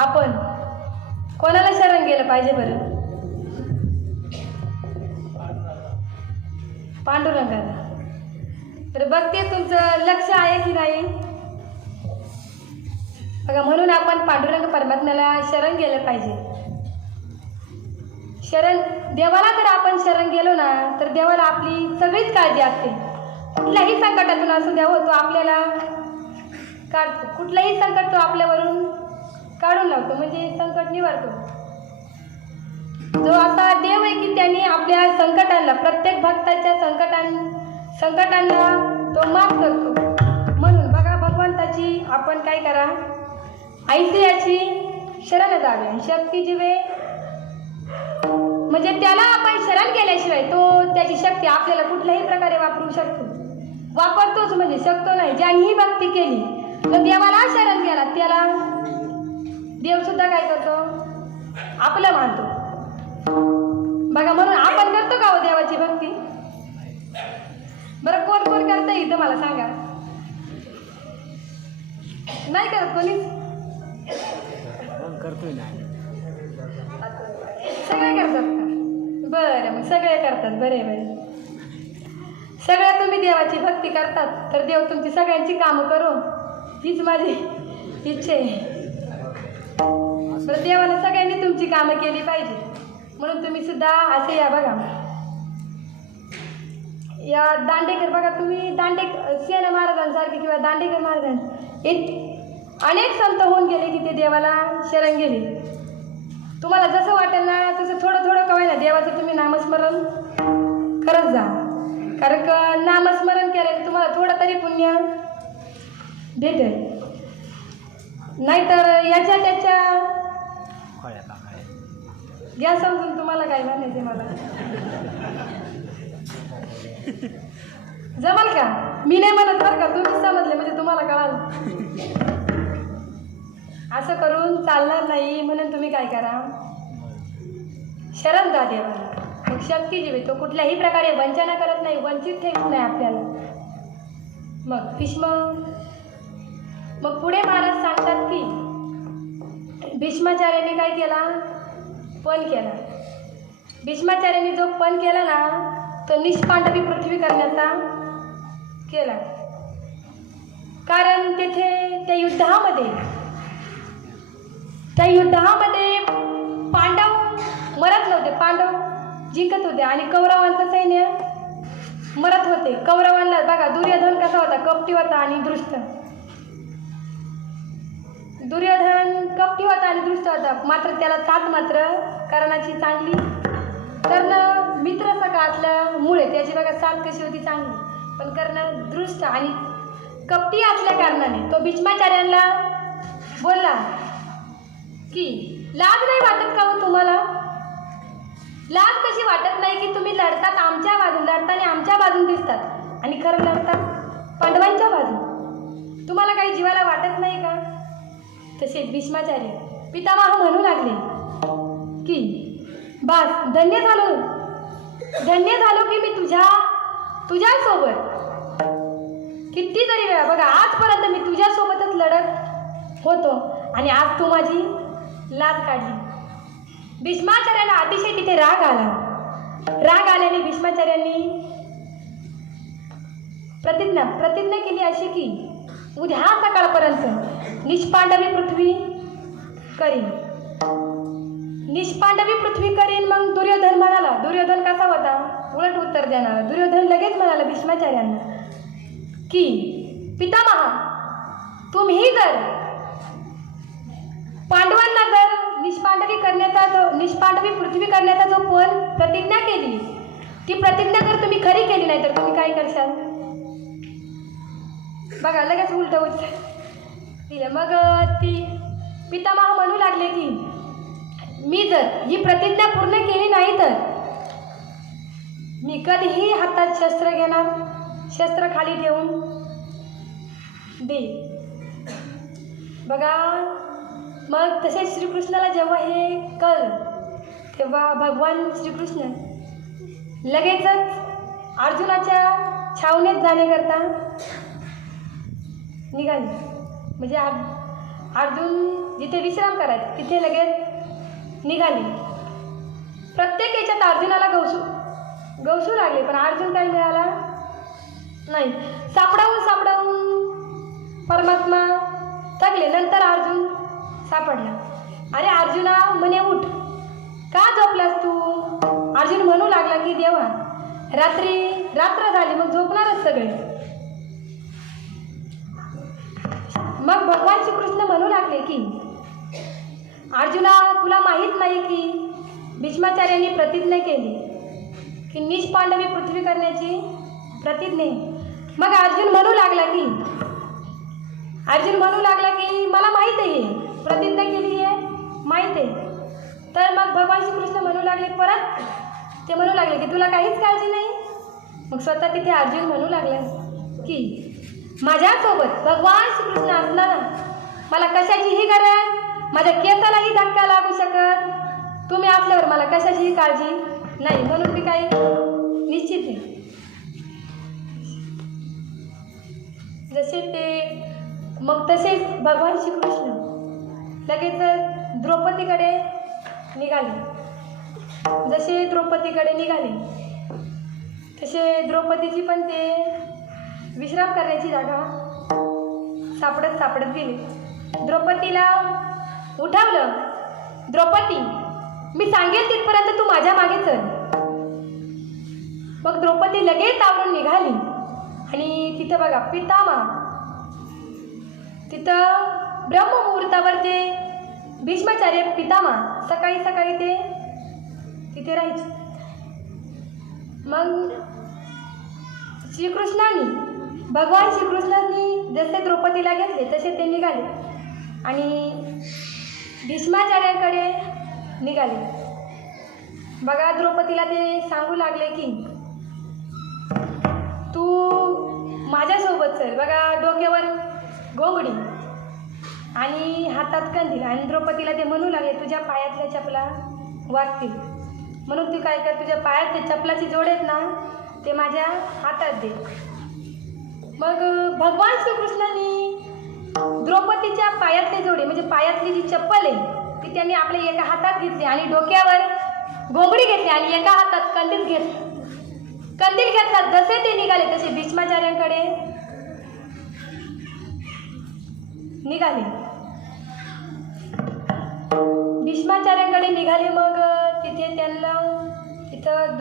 आपण कोणाला शरण गेलं पाहिजे बरं? पांडुरंगाला. तर बघते तुमचं लक्ष आहे की नाही बघा. म्हणून आपण पांडुरंग परमात्म्याला शरण गेलं पाहिजे. शरण देवाला जर आपण शरण गेलो ना तर देवाला आपली सगळीच काळजी असते. कुठल्याही संकटातून असू द्यावं तो आपल्याला काढतो. कुठलंही संकट तो आपल्यावरून काढून लावतो म्हणजे संकट निवारतो. जो असा देव आहे की त्यांनी आपल्या संकटांना प्रत्येक भक्ताच्या संकटांना तो माफ करतो. म्हणून बघा भगवंताची आपण काय करा ऐसियाची शरण जावे आणि शक्ती जीवे म्हणजे त्याला आपण शरण केल्याशिवाय तो त्याची शक्ती आपल्याला कुठल्याही प्रकारे वापरू शकतो. वापरतोच म्हणजे शकतो नाही. ज्यांनी भक्ती केली तर देवाला शरण केला त्याला देव सुद्धा काय करतो आपलं मानतो. बघा म्हणून आपण करतो का हो देवाची भक्ती? बरं कोण कोण करतं इथं मला सांगा. नाही करत कोणीच? करतोय ना सगळे करतात का? बरं मग सगळे करतात. बरे बरे सगळ्या तुम्ही देवाची भक्ती करतात तर देव तुमची सगळ्यांची कामं करो हीच माझी इच्छा आहे. बरं देवाने सगळ्यांनी तुमची कामं केली पाहिजे म्हणून तुम्ही सुद्धा असे या बघा. या दांडेकर बघा तुम्ही सेन महाराजांसारखे किंवा दांडेकर महाराजांचे अनेक संत होऊन गेले की ते देवाला शरण गेले. तुम्हाला जसं वाटेल ना तसं थोडं थोडं कवाय ना देवाचं तुम्ही नामस्मरण करत जा. कारण का नामस्मरण केलं तुम्हाला थोडं तरी पुण्य भेटेल. नाहीतर याच्या त्याच्या या समजून तुम्हाला काय म्हणायचं मला जमाल का? मी नाही म्हणत बरं का, तुम्ही समजले म्हणजे तुम्हाला कळाल. असं करून चालणार नाही म्हणून तुम्ही काय करा, शरण जा देवाला. मग शक्ती जीवे तो कुठल्याही प्रकारे वंचना करत नाही, वंचित ठेवत नाही आपल्याला. मग भीष्म मग पुढे महाराज सांगतात की भीष्माचार्यांनी काय केला, पण केला. भीष्माचार्यांनी जो पण केला ना तो निष्पांडवी पृथ्वी करण्याचा केला. कारण तेथे त्या युद्धामध्ये पांडव मरत नव्हते, पांडव जिंकत होते आणि कौरवांचं सैन्य मरत होते. कौरवांना बघा दुर्योधन कसा होता, कपटी होता आणि दृष्ट. दुर्योधन कपटी होता आणि दृष्ट होता, मात्र त्याला साथ मात्र कर्णाची चांगली. कर्ण मित्र सखा असल्यामुळे त्याची बघा साथ कशी होती चांगली. पण कर्ण दृष्ट आणि कपटी असल्या कारणाने तो भीष्माचार्यांना बोलला की लाज नाही वाटत का हो तुम्हाला? लाज कशी वाटत नाही की तुम्ही लढतात आमच्या बाजून, लढताना आमच्या बाजून दिसतात आणि खरं लढतात पांडवांच्या बाजून. तुम्हाला काही जीवाला वाटत नाही का? तसे भीष्माचार्य पितामह म्हणू लागले की बस धन्य झालो की मी तुझ्यासोबत कितीतरी वेळा बघा आजपर्यंत मी तुझ्यासोबतच लढत होतो आणि आज तू माझी लाज काढली. भीष्माचार्यांना अतिशय तिथे राग आल्याने भीष्माचार्यांनी प्रतिज्ञा केली अशी की उद्या सकाळपर्यंत निष्पांडवी पृथ्वी करीन. मग दुर्योधन म्हणाला, दुर्योधन कसा होता, उलट उत्तर देणारा. दुर्योधन लगेच म्हणाला भीष्माचार्यांना की पितामहा तुम्ही जर पांडवांना जर निष्पांडवी पृथ्वी करण्याचा जो पण प्रतिज्ञा केली ती प्रतिज्ञा जर तुम्ही खरी केली नाही तर तुम्ही काय करशाल? बघा लगेच उलट दिलं. मग ती पितामह म्हणू लागले की मी जर ही प्रतिज्ञा पूर्ण केली नाही तर मी कधीही हातात शस्त्र घेणार, शस्त्र खाली ठेवून दे. बघा मग तसे श्रीकृष्णाला जेव्हा हे कळलं तेव्हा भगवान श्रीकृष्ण लगेचच अर्जुनाच्या छावणीत जाण्याकरता निघाले. म्हणजे अर्जुन जिथे विश्राम करायचे तिथे लगेच निघाले. प्रत्येक याच्यात अर्जुनाला गवसू लागले पण अर्जुन काही मिळाला नाही. सापडावून परमात्मा थकले. नंतर अर्जुन सापडला. अरे अर्जुना म्हणे उठ, का झोपलास तू? अर्जुन म्हणू लागला की देवा रात्र झाली मग झोपणारच सगळे. मग भगवान श्रीकृष्ण म्हणू लागले की अर्जुना तुला माहीत नाही की भीष्माचार्यांनी प्रतिज्ञा केली की निष्पांडवी पृथ्वी करण्याची प्रतिज्ञा. मग अर्जुन म्हणू लागला की मला माहीत आहे प्रतिज्ञा केली आहे माहीत आहे. तर मग भगवान श्रीकृष्ण म्हणू लागले की तुला काहीच काळजी नाही. मग स्वतः तिथे अर्जुन म्हणू लागला की माझ्यासोबत भगवान श्रीकृष्ण असताना मला कशाचीही गरज, माझ्या केसालाही धक्का लागू शकत, तुम्ही असल्यावर मला कशाचीही काळजी नाही. म्हणून मी काही निश्चित आहे. तसेच भगवान श्रीकृष्ण लगेच द्रौपदीकडे निघाले. जसे द्रौपदीकडे निघाले तसे द्रौपदीची पण ते विश्राम करण्याची जागा सापडत गेली. द्रौपदीला उठवलं. द्रौपदी, मी सांगेल तिथपर्यंत तू माझ्या मागे चल. मग द्रौपदी लगेच आवरून निघाली आणि तिथं बघा पितामह, तिथं ब्रह्ममुहूर्तावर ते भीष्माचार्य पितामह सकाळी सकाळी ते तिथे राहायचे. मग भगवान श्रीकृष्णांनी जसे द्रौपदीला घेतले तसे ते निघाले आणि भीष्माचार्यांकडे निघाले. बघा द्रौपदीला ते सांगू लागले की तू माझ्यासोबत चल. बघा डोक्यावर घोंगडी आणि हातात कंदील आणि द्रौपदीला ते म्हणू लागले तुझ्या पायातल्या चपला वाजतील म्हणून तू काय कर, तुझ्या पायातल्या चपलाची जोड आहेत ना ते माझ्या हातात दे. मग भगवान श्रीकृष्णांनी द्रौपदीच्या पायातले जोडे म्हणजे पायातली जी चप्पल आहे ती त्यांनी आपल्या एका हातात घेतली आणि डोक्यावर घोंगडी घेतली आणि एका हातात कंदील घेतला. जसे ते निघाले तसे भीष्माचार्यांकडे निघाले. मग तिथे त्यांना तिथं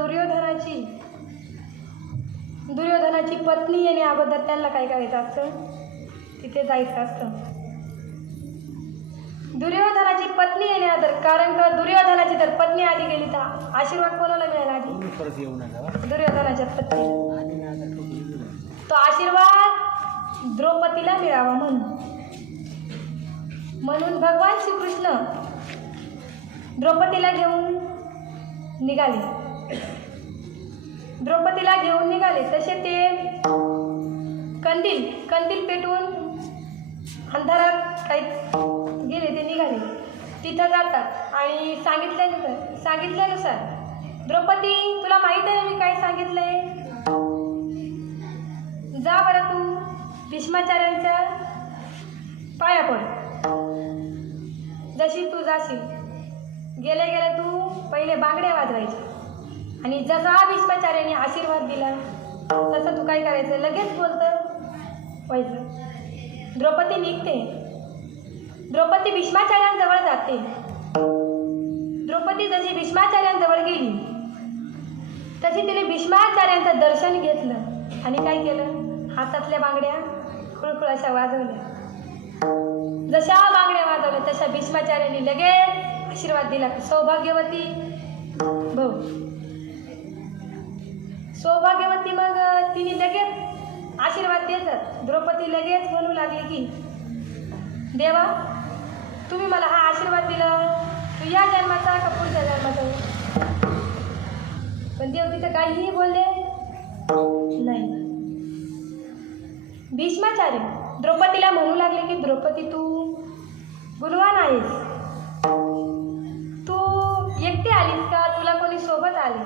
दुर्योधनाची पत्नी येणे अगोदर त्यांना काय करायचं असतं, तिथे जायचं असतं. दुर्योधनाची पत्नी येणे अगोदर, कारण का दुर्योधनाची जर पत्नी आधी गेली तर आशीर्वाद कोणाला मिळाला आधी? दुर्योधनाच्या पत्नी. तो आशीर्वाद द्रौपदीला मिळावा म्हणून भगवान श्रीकृष्ण द्रौपदीला घेऊन निघाले. तसे ते कंदील पेटवून अंधारात काही गेले ते निघाले. तिथं जातात आणि सांगितल्यानुसार द्रौपदी तुला माहीत आहे मी काय सांगितलंय, जा बरं तू भीष्माचार्यांच्या पाया पड. जशी तू जाशील गेल्या तू पहिले बांगड्या वाजवायच्या आणि जसा भीष्माचार्याने आशीर्वाद दिला तसं तू काय करायचं, लगेच बोलतं व्हायचं. द्रौपदी निघते. द्रौपदी भीष्माचार्यांजवळ जाते. द्रौपदी जशी भीष्माचार्यांजवळ गेली तशी तिने भीष्माचार्यांचं दर्शन घेतलं आणि काय केलं, हातातल्या बांगड्या खुळखुळ अशा वाजवल्या. जशा बांगड्या वाजवल्या तशा भीष्माचार्यांनी लगेच आशीर्वाद दिला. सौभाग्यवती मग तिने लगेच आशीर्वाद देतात. द्रौपदी लगेच म्हणू लागली की देवा तुम्ही मला हा आशीर्वाद दिला, तू या जन्माचा का पुढच्या जन्माचा? पण देव तिथं काहीही बोलले नाही. भीष्माचार्य द्रौपदीला म्हणू लागले की द्रौपदी तू गुणवान आहेस, तू एकटी आलीस का तुला कोणी सोबत आले?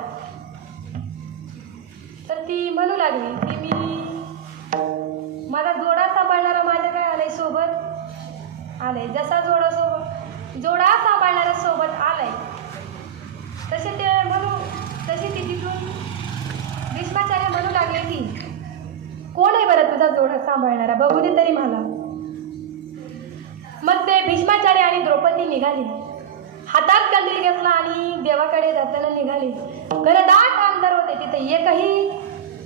तर ती म्हणू लागली की मी माझा जोडा सांभाळणारा माझ्या काय आलाय सोबत आलाय. जसा जोडा सांभाळणारा सोबत आलाय तशी ती तिथून भीष्माचार्य म्हणू लागले की कोण आहे बरं तुझा जोडा सांभाळणारा, बघू दे तरी मला. मग ते भीष्माचार्य आणि द्रौपदी निघाली. हातात कंदील घेतला आणि देवाकडे जाताना निघाले. घनदाट अंधार होते. तिथे एकही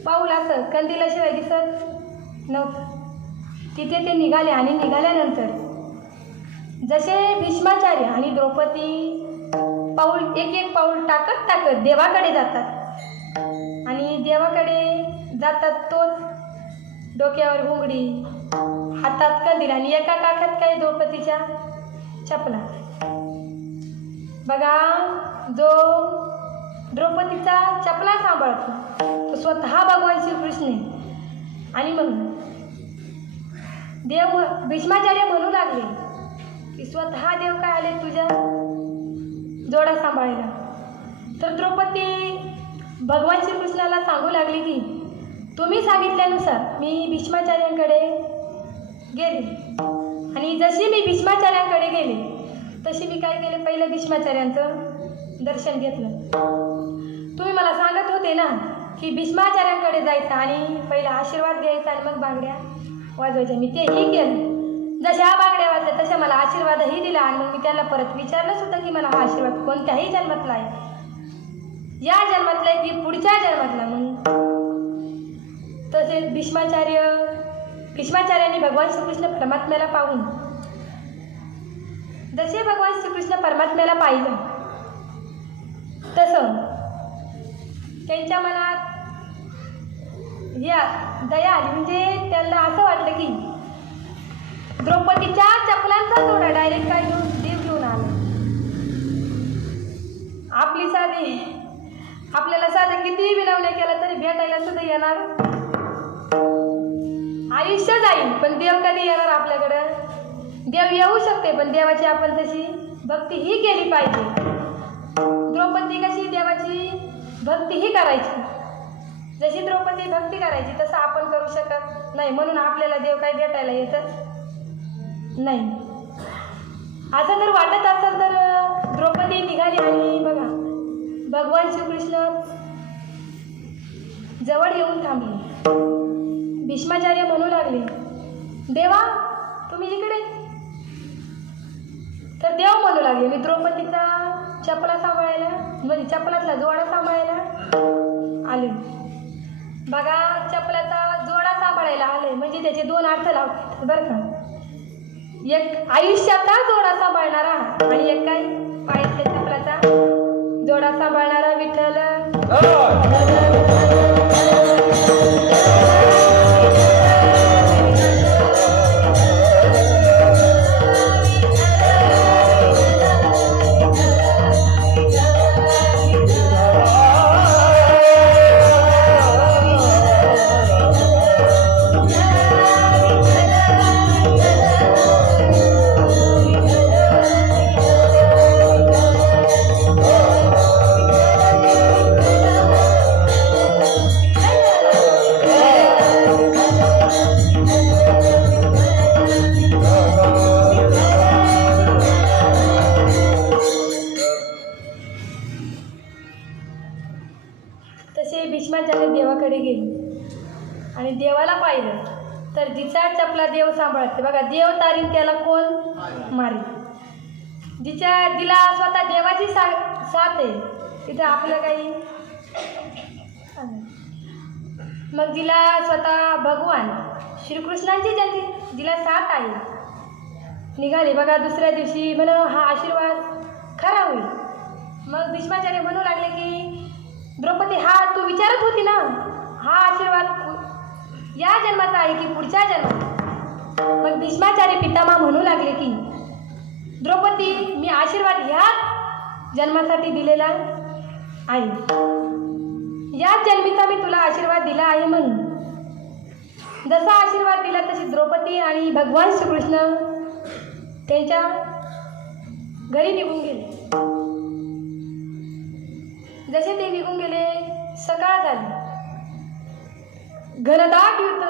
पाऊल असं कंदिलाशिवाय दिसत नव्हतं. तिथे ते निघाले आणि निघाल्यानंतर जसे भीष्माचार्य आणि द्रौपदी एक पाऊल टाकत देवाकडे जातात आणि देवाकडे जातात तोच डोक्यावर घोंगडी, हातात कंदील आणि एका काखात काही द्रौपदीच्या चपला. बघा जो द्रौपदीचा चपला सांभाळतो तो स्वतः भगवान श्रीकृष्ण आणि म्हणून भीष्माचार्य म्हणू लागले की स्वतः देव काय आले तुझ्या जोडा सांभाळायला. तर द्रौपदी भगवान श्रीकृष्णाला सांगू लागली की तुम्ही सांगितल्यानुसार मी भीष्माचार्यांकडे गेले आणि जशी मी भीष्माचार्यांकडे गेले तशी मी काय केले, पहिलं भीष्माचार्यांचं दर्शन घेतलं. तुम्ही मला सांगत होते ना की भीष्माचार्यांकडे जायचं आणि पहिला आशीर्वाद घ्यायचा आणि मग बांगड्या वाजवायच्या. मी तेही केलं. जशा बांगड्या वाजल्या तशा मला आशीर्वादही दिला आणि मग मी त्याला परत विचारलं सुद्धा की मला हा आशीर्वाद कोणत्याही जन्मातला आहे, या जन्मातला आहे की पुढच्या जन्मातला. मग तसेच भीष्माचार्यांनी भगवान श्रीकृष्ण परमात्म्याला पाहून जसे भगवान श्रीकृष्ण परमात्म्याला पाहिलं तसं त्यांच्या मनात या दया आली. म्हणजे त्यांना असं वाटलं की द्रौपदीच्या चपलांचा जोडा डायरेक्ट काय घेऊन देव घेऊन आला. आपल्याला साधं कितीही विनवण्या केला तरी भेटायला सुद्धा येणार, आयुष्य जाईल पण देव कधी येणार आपल्याकडं. देव येऊ शकते पण देवाची आपण तशी भक्ती ही केली पाहिजे. द्रौपदी कशी देवाची भक्ती ही करायची, जशी द्रौपदी भक्ती करायची तसं आपण करू शकत नाही. म्हणून आपल्याला देव काही भेटायला येतच नाही. असं जर वाटत असेल तर द्रौपदी निघाली आणि बघा भगवान श्रीकृष्ण जवळ येऊन थांबले. भीष्माचार्य म्हणू लागले, देवा तुम्ही इकडे. तर देव म्हणू लागले, मी द्रौपदीचा चपला सांभाळायला म्हणजे चपलातला जोडा सांभाळायला आले. बघा चपलाचा जोडा सांभाळायला आले म्हणजे त्याचे दोन अर्थ लावतात बरं का. एक आयुष्याचा जोडा सांभाळणारा आणि एक काय पायाच्या चपलाचा जोडा सांभाळणारा विठ्ठल. तसे भीष्माचार्य देवाकडे गेले आणि देवाला पाहिलं तर जिचा चपला देव सांभाळते. बघा देव तारीन त्याला कोण मारी. जिला स्वतः देवाची साथ आहे तिथं आपलं काही. मग जिला स्वतः भगवान श्रीकृष्णांची जिला साथ आहे निघाले. बघा दुसऱ्या दिवशी म्हणून हा आशीर्वाद खरा होईल. मग भीष्माचार्य म्हणू लागले की द्रौपदी हा तू विचारत होती ना हा आशीर्वाद या जन्माचा आहे की पुढच्या जन्माचा. मग भीष्माचार्य पितामह म्हणू लागले की द्रौपदी मी आशीर्वाद ह्याच जन्मासाठी दिलेला आहे, याच जन्मीचा मी तुला आशीर्वाद दिला आहे. म्हणून जसा आशीर्वाद दिला तशी द्रौपदी आणि भगवान श्रीकृष्ण त्यांच्या घरी निघून गेले. जसे ते निघून गेले सकाळ झाली, घनदाट युद्ध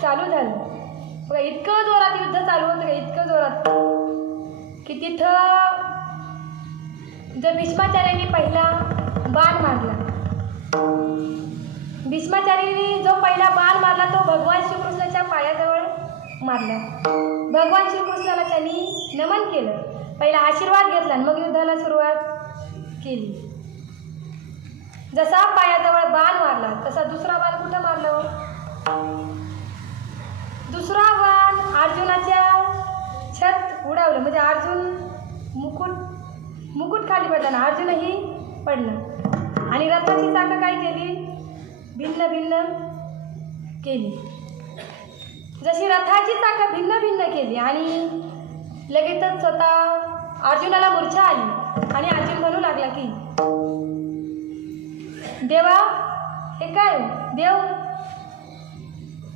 चालू झालं. बघा इतकं जोरात युद्ध चालू होतं का, इतकं जोरात की तिथं जर भीष्माचार्यांनी पहिला बाण मारला, भीष्माचार्यांनी जो पहिला बाण मारला तो भगवान श्रीकृष्णाच्या पायाजवळ मारला. भगवान श्रीकृष्णाला त्यांनी नमन केलं, पहिला आशीर्वाद घेतला आणि मग युद्धाला सुरुवात केली. जसा पायाजवळ बाण मारला तसा दुसरा बाण कुठं मारलं, दुसरा बाण अर्जुनाच्या छत उडावलं. म्हणजे अर्जुन मुकुट खाली पडला ना, अर्जुनही पडला. आणि रथाची चाकं काय केली, भिन्न भिन्न केली. जशी रथाची चाकं भिन्न भिन्न केली आणि लगेचच स्वतः अर्जुनाला मूर्छा आली आणि अर्जुन म्हणू लागला की देवा हे काय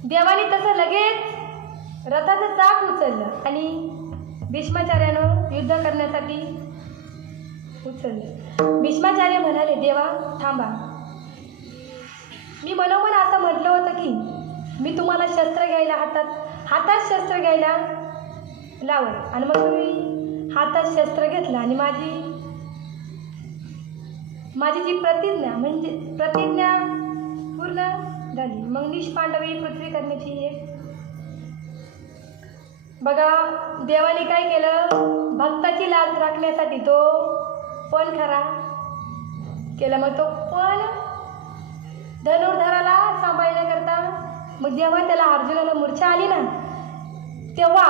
देवाने तसं लगेच रथाचं चाक उचललं आणि भीष्माचार्यानं युद्ध करण्यासाठी उचललं. भीष्माचार्य म्हणाले देवा थांबा, मी मनोमन असं म्हटलं होतं की मी तुम्हाला शस्त्र घ्यायला हातात शस्त्र घ्यायला लावत आणि मग तुम्ही हातात शस्त्र घेतलं आणि माझी जी प्रतिज्ञा पूर्ण झाली. मग निष्पांडवी पृथ्वी करण्याची एक बघा देवाने काय केलं, भक्ताची लाज राखण्यासाठी तो पण खरा केला. मग तो पण धनुर्धराला सांभाळण्याकरता मग जेव्हा त्याला अर्जुनाला मूर्छा आली ना तेव्हा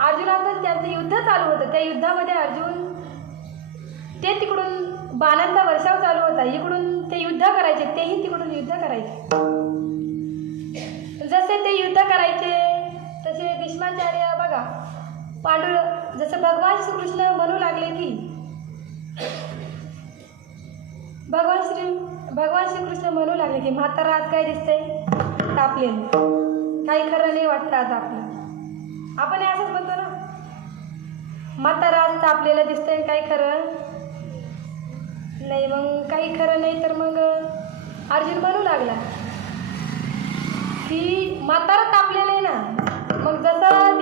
अर्जुनाचं त्यांचं युद्ध चालू होतं. त्या युद्धामध्ये अर्जुन ते तिकडून बाणांचा वर्षाव चालू होता, इकडून ते युद्ध करायचे, तेही तिकडून युद्ध करायचे. जसे ते युद्ध करायचे तसे भीष्माचार्य बघा जसं भगवान श्रीकृष्ण म्हणू लागले की भगवान श्रीकृष्ण म्हणू लागले की म्हातारा आज काय दिसतंय तापलेलं, काही खरं नाही वाटतं आज आपलं. आपण हे असंच म्हणतो ना, म्हातारा आज तापलेलं दिसतंय, काही खरं नाही. मग काही खरं नाही तर मग अर्जुन म्हणू लागला की म्हातारा तापलेलं आहे ना. मग जसं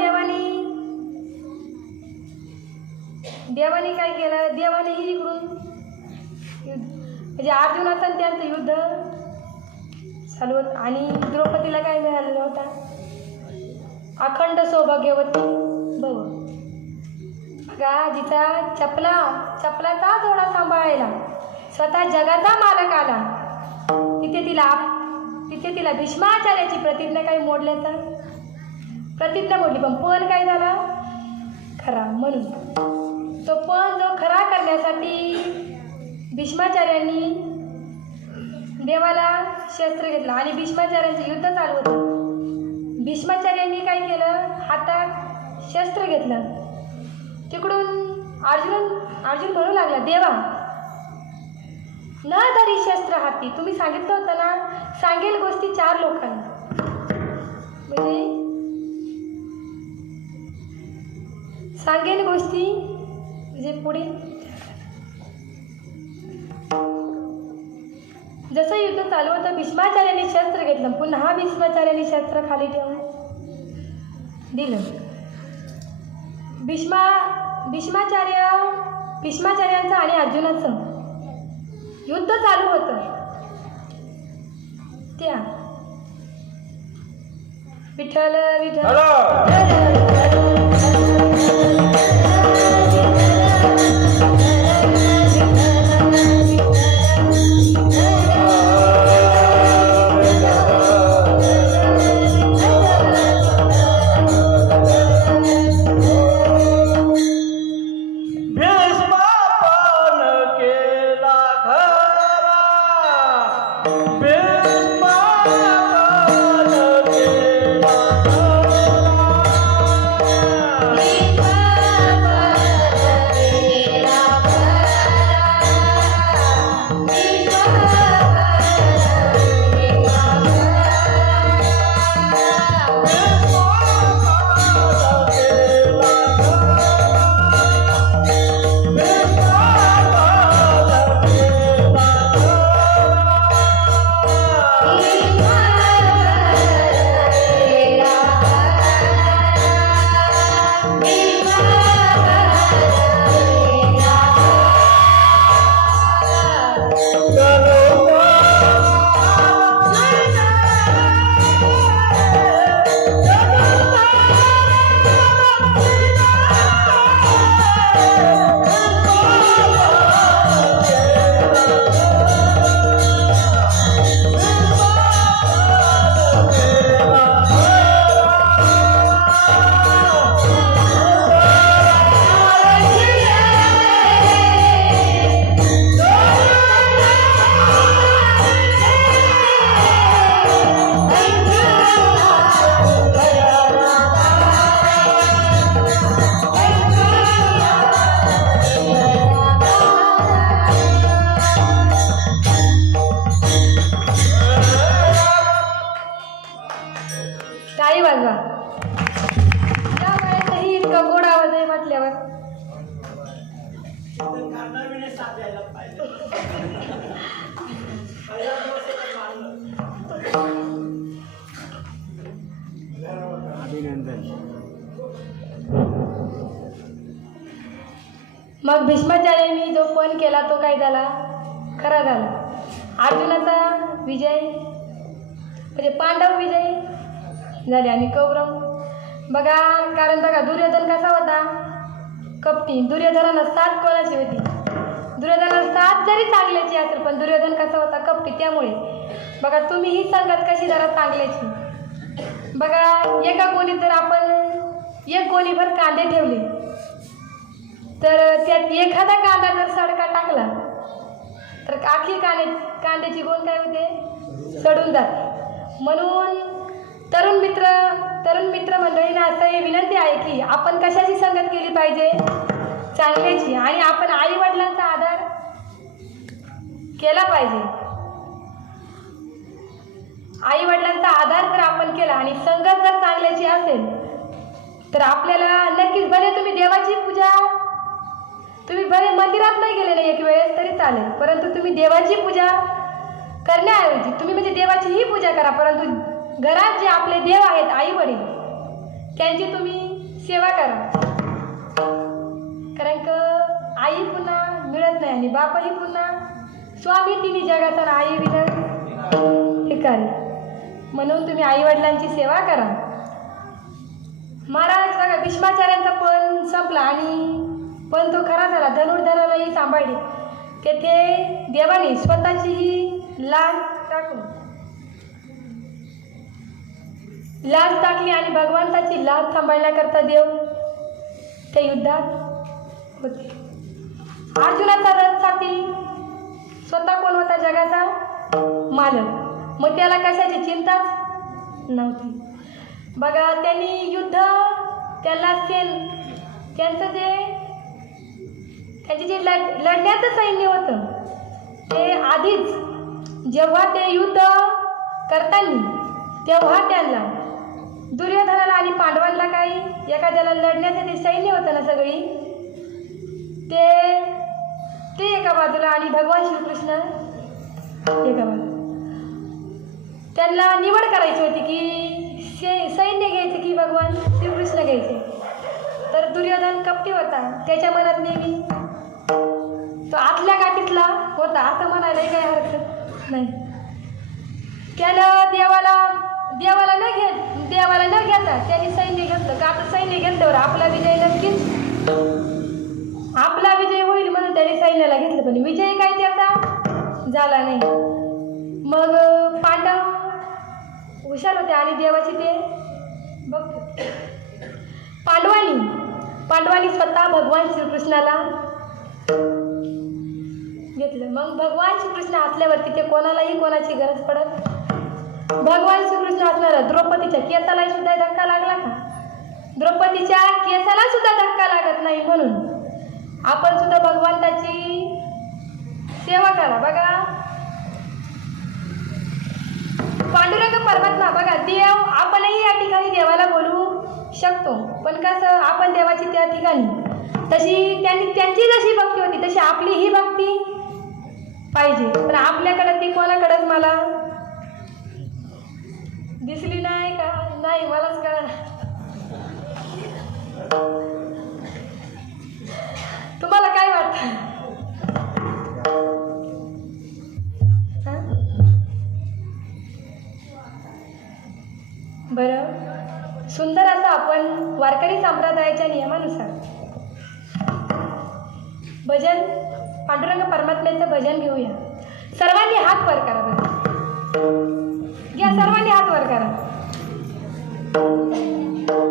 देवाने काय केलं, देवानेही इकडून म्हणजे अर्जुनाचं आणि त्यांचं युद्ध चालू होतं. आणि द्रौपदीला काय मिळालेलं होता, अखंड सौभाग्यवती बघ बघा, जिचा चपलाचा थोडा सांभाळायला स्वतः जगाचा मालक आला, तिथे तिला भीष्माचार्याची प्रतिज्ञा काही मोडल्याचा प्रतिज्ञा मोडली. पण काय झाला खरा, म्हणून तो पण जो खरा करण्यासाठी भीष्माचार्यांनी देवाला शस्त्र घेतलं आणि भीष्माचार्यांचं युद्ध चालू होतं. भीष्माचार्यांनी काय केलं, हातात शस्त्र घेतलं. तिकडून अर्जुन म्हणू लागला, देवा न धरी शस्त्र हाती. तुम्ही सांगितलं होतं ना, सांगेल गोष्टी 4 लोकांना, म्हणजे सांगेल गोष्टी म्हणजे पुढे जसं युद्ध चालू होतं भीष्माचार्यांनी शस्त्र घेतलं, पुन्हा भीष्माचार्यांनी शस्त्र खाली ठेवून दिलं. भीष्माचार्यांचं आणि अर्जुनाचं युद्ध चालू होतं. त्या विठ्ठल टाळी वाजवा. त्या वेळेसही इतका गोड आवाज आहे म्हटल्यावर मग भीष्माचार्यांनी जो पण केला तो काय झाला, खरा झाला. अर्जुनाचा विजय म्हणजे पांडव विजय झाले आणि कौरव बघा. कारण बघा दुर्योधन कसा होता, कपटी. दुर्योधनाला 7 कोणाची होती, दुर्योधनाला 7 जरी चांगल्याची असेल पण दुर्योधन कसा होता, कपटी. त्यामुळे बघा तुम्ही ही संगत कशी जरा चांगल्याची. बघा एका गोणीत जर आपण 1 गोणीभर कांदे ठेवले तर त्यात एखादा कांदा जर सडका टाकला तर आखी कांद्याची गोण काय होते, सडून जाते. म्हणून तरुण मित्र मंडळींना असं विनंती आहे की आपण कशाची संगत केली पाहिजे, चांगल्याची. आणि आपण आई वडिलांचा आदर केला पाहिजे. आई वडिलांचा आदर जर आपण केला आणि संगत जर चांगल्याची असेल तर आपल्याला नक्कीच, भले तुम्ही देवाची पूजा, तुम्ही भले मंदिरात नाही गेलेले एक वेळेस तरी चालेल, परंतु तुम्ही देवाची पूजा करण्याऐवजी तुम्ही म्हणजे देवाची ही पूजा करा, परंतु घरात जे आपले देव आहेत आई वडील त्यांची तुम्ही सेवा करा. कारण का आई पुन्हा मिळत नाही आणि बापही पुन्हा स्वामी तिन्ही जगाचा आई विना हे कार्य. म्हणून तुम्ही आई वडिलांची सेवा करा. महाराज बघा भीष्माचार्यांचा पण संपला आणि पण तो खरा झाला, धनुर्धरालाही सांभाळले. तेथे देवाने स्वतःचीही लाज टाकली आणि भगवंताची लाज सांभाळण्याकरता देव त्या युद्धात होते. अर्जुनाचा रथ साठी स्वतः कोण होता, जगाचा मालक. मग त्याला कशाची चिंताच नव्हती. बघा त्यांनी युद्ध, त्याला त्यांचे जे लढण्याचं सैन्य होतं ते आधीच जेव्हा ते युद्ध करताना तेव्हा त्यांना दुर्योधनाला आणि पांडवांना काही एखाद्याला लढण्याचं ते सैन्य होतं ना सगळी ते एका बाजूला आणि भगवान श्रीकृष्ण एका बाजूला. त्यांना निवड करायची होती की सैन्य घ्यायचं की भगवान श्रीकृष्ण घ्यायचे. तर दुर्योधन कपटी होता, त्याच्या मनात नेहमी तो आतल्या गाठीतला होता असं म्हणायलाही काही हरकत नाही. त्यानं देवाला न घेता त्यांनी सैन्य घेतलं. का आता सैन्य घेतल्यावर आपला विजय नक्कीच आपला विजय होईल म्हणून त्यांनी सैन्याला घेतलं, पण विजय काही त्याचा झाला नाही. मग पांडव हुशार होते आणि देवाची ते बघतो. पांडवांनी स्वतः भगवान श्रीकृष्णाला घेतलं. मग भगवान श्रीकृष्ण असल्यावरती ते कोणालाही कोणाची गरज पडत. भगवान श्रीकृष्ण असणारा द्रौपदीच्या केसाला सुद्धा धक्का लागला का? द्रौपदीच्या केसाला सुद्धा धक्का लागत नाही. म्हणून आपण सुद्धा भगवंताची सेवा करा. बघा पांडुरंग परमात्मा, बघा देव, आपणही या ठिकाणी देवाला बोलवू शकतो, पण कसं आपण देवाची त्या ठिकाणी तशी त्यांची जशी भक्ती होती तशी आपली ही भक्ती पाहिजे. पण आपल्याकडं ती कोणाकडंच मला दिसली नाही का? नाही, मलाच कळलं. तुम्हाला काय वाटतं? बरं, सुंदर असं आपण वारकरी संप्रदायाच्या नियमानुसार भजन, पांडुरंग परमात्म्याचं भजन घेऊया. सर्वांनी हात वर करा. बरं घ्या, सर्वांनी हात वर करा.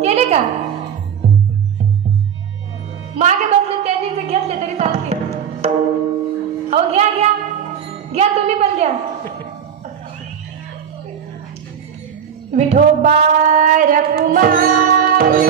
केले का? मागे बसले त्यांनी जर घेतले तरी चालतील. अहो घ्या घ्या घ्या, तुम्ही पण घ्या. विठोबा रघुमाई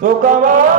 तुका म्हणे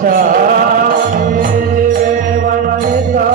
स्वामी देवनयिता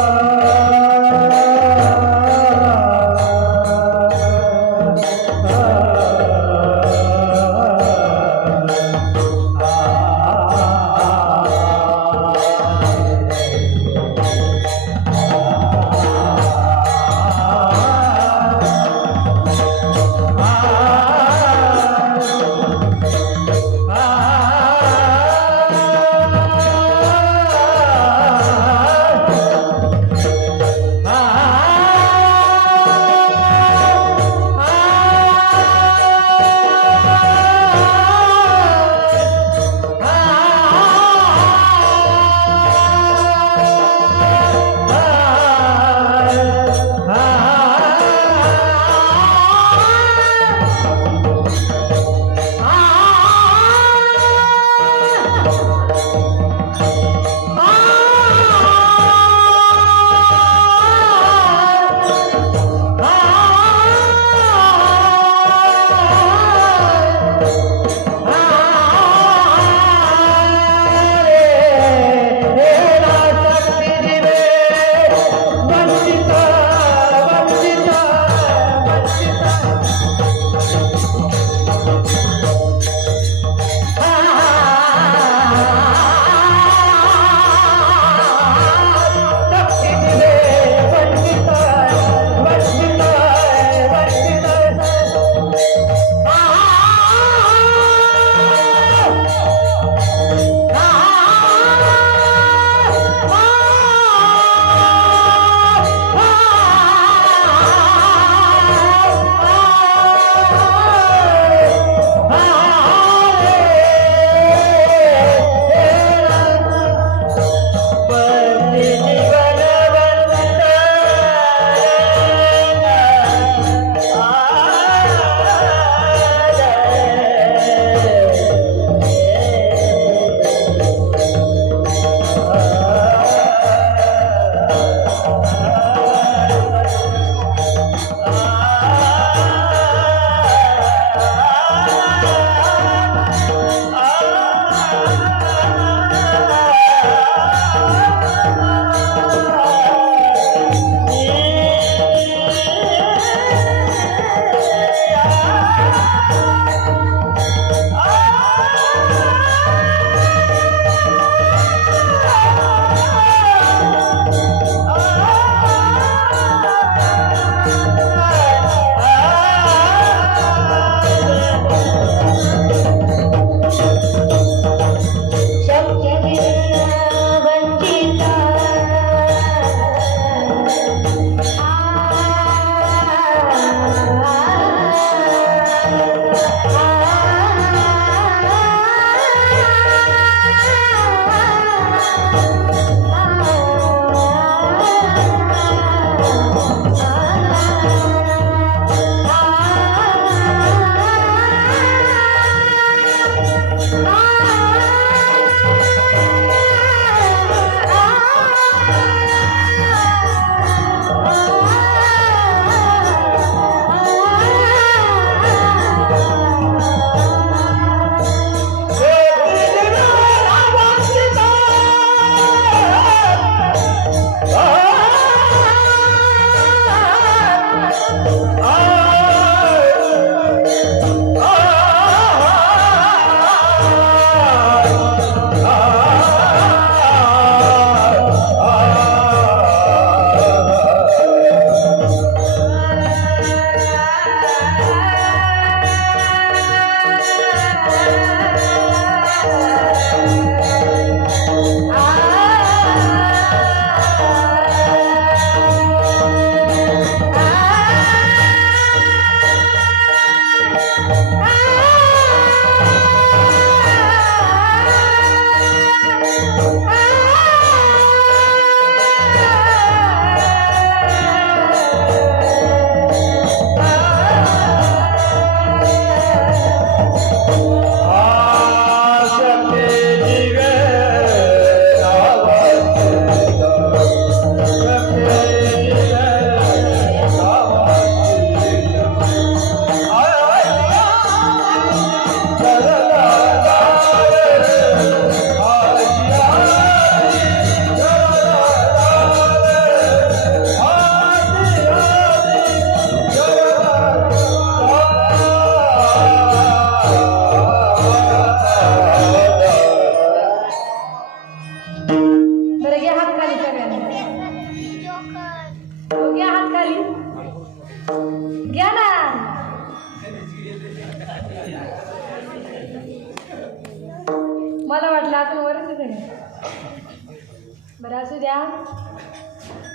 बरं असू द्या.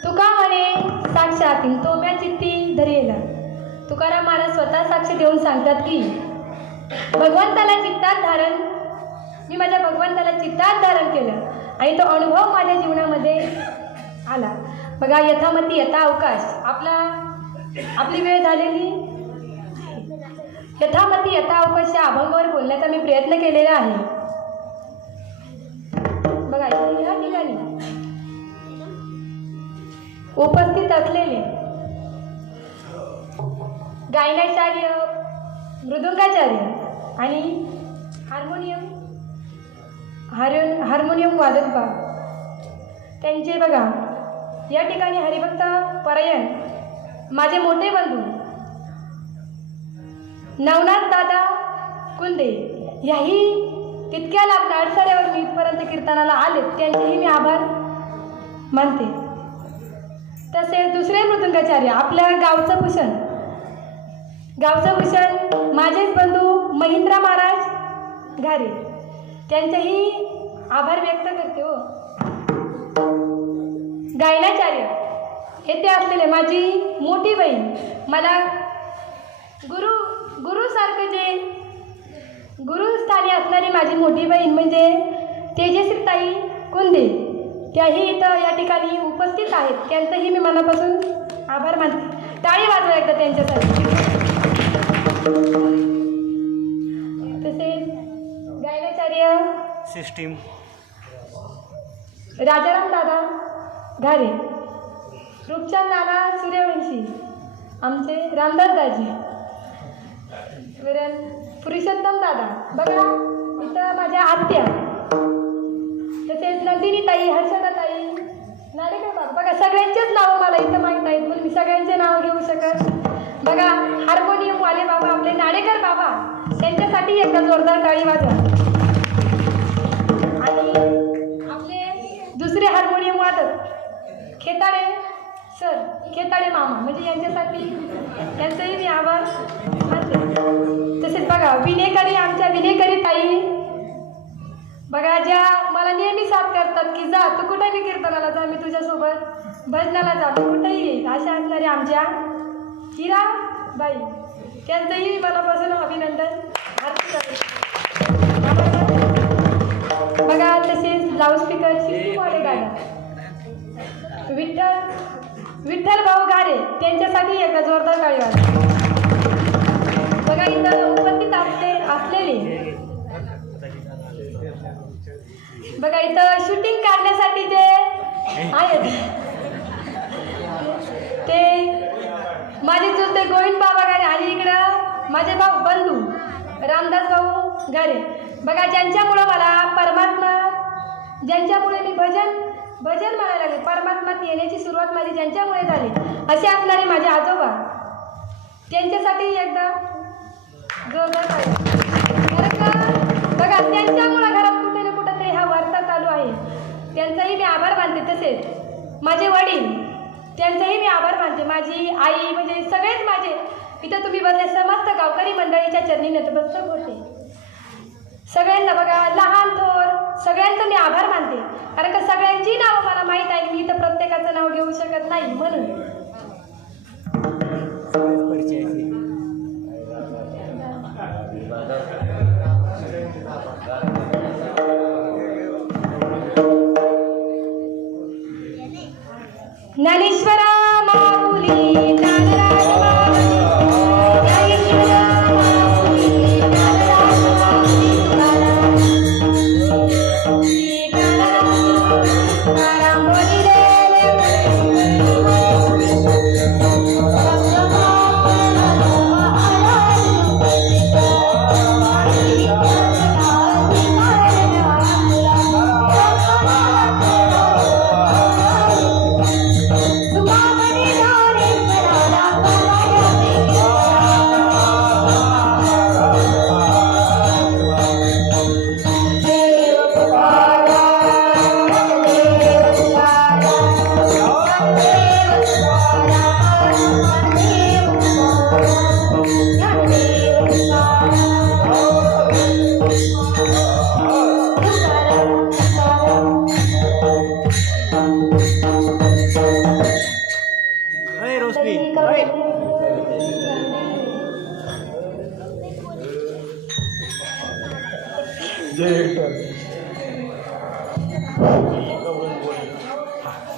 तुका म्हणे साक्षातील तोम्या चित्ती धरेल. तुकाराम महाराज स्वतः साक्ष देऊन सांगतात की भगवंताला चित्तात धारण, मी माझ्या भगवंताला चित्तात धारण केलं आणि तो अनुभव माझ्या जीवनामध्ये आला. बघा, यथामती यथा अवकाश. आपली वेळ झालेली. यथामती यथा अवकाश या अभंगावर बोलण्याचा मी प्रयत्न केलेला आहे. बघा, या ठिकाणी उपस्थित असलेले गायनाचार्य, मृदुंगाचार्य आणि हार्मोनियम वादक त्यांचे बघा या ठिकाणी हरिभक्त परायण माझे मोठे बंधू नवनाथ दादा कुंदे याही तितक्या लांब अडसऱ्यावर मी इथपर्यंत कीर्तनाला आले, त्यांचेही मी आभार मानते. तसेच दुसरे मृदुंगाचार्य आपल्या गावचं भूषण माझेच बंधू महेंद्र महाराज घारे, त्यांचेही आभार व्यक्त करते. हो, गायनाचार्य येथे असलेले माझी मोठी बहीण, मला गुरुसारखं जे गुरुस्थानी असणारी माझी मोठी बहीण म्हणजे तेजश्री ताई कुंदे, त्याही इथं या ठिकाणी उपस्थित आहेत. त्यांचंही मी मनापासून आभार मानते. टाळी वाजवा एकदा त्यांच्यासाठी. तसेच गायनाचार्य सिस्टीम राजाराम दादा घारे, रूपचंद नाना सूर्यवंशी, आमचे रामदास दाजी, पुरुषोत्तम दादा. बघा, इथं माझ्या आत्या, तसेच नंदिनी ताई, हर्षदा ताई, नाडेकर बाबा. बघा, सगळ्यांचेच नावं मला इथं माहीत आहेत, पण मी सगळ्यांचे नाव घेऊ शकत. बघा, हार्मोनियमवाले बाबा आपले नाडेकर बाबा, त्यांच्यासाठी एकदा जोरदार टाळी वाजवा. आणि आपले दुसरे हार्मोनियम वादक खेताडे मामा, म्हणजे यांचंही मी आभार मानते. तसेच बघा, आमच्या विनेकरी ताई बघा, ज्या मला नेहमी साथ करतात की जा तू कुठेही कीर्तनाला जा, मी तुझ्यासोबत भजनाला जा, तू कुठेही येईल, अशा असणाऱ्या आमच्या हिरा बाई, त्यांचंही मनापासून अभिनंदन. बघा, तसेच लाऊडस्पीकर सिस्टीमवाले गाणं विठ्ठल भाऊ घारे, त्यांच्यासाठी एकदा जोरदार टाळी वाजवा. बघा, इथं उपस्थित असलेले बघा, इथं शूटिंग काढण्यासाठी जे आहेत ते माझे चुलते गोविंद बाबा घारे आणि इकडं माझे भाऊ बंधू रामदास भाऊ घारे. बघा, ज्यांच्यामुळं मला परमात्मा, ज्यांच्यामुळे मी भजन म्हणायला लागले, परमात्मात येण्याची सुरुवात माझी ज्यांच्यामुळे झाली, असे असणारे माझे आजोबा, त्यांच्यासाठी एकदा जोरदार बघा, त्यांच्यामुळं घरात कुठे ना कुठंतरी हा वार्ता चालू आहे, त्यांचाही मी आभार मानते. तसेच माझे वडील, त्यांचाही मी आभार मानते. माझी आई, म्हणजे सगळेच माझे इथं तुम्ही बसले समस्त गावकरी मंडळीच्या चरणी नतमस्तक होते. सगळ्यांना बघा, लहान थोर सगळ्यांचं मी आभार मानते, कारण का सगळ्यांची नावं मला माहीत आहे. मी इथं प्रत्येकाचं नाव घेऊ शकत नाही, म्हणून ज्ञानेश्वरा माऊली ज्ञानराज माऊली, ज्ञानेश्वरा माऊली ज्ञानराज माऊली, तुकाराम बोली रे तुम्हा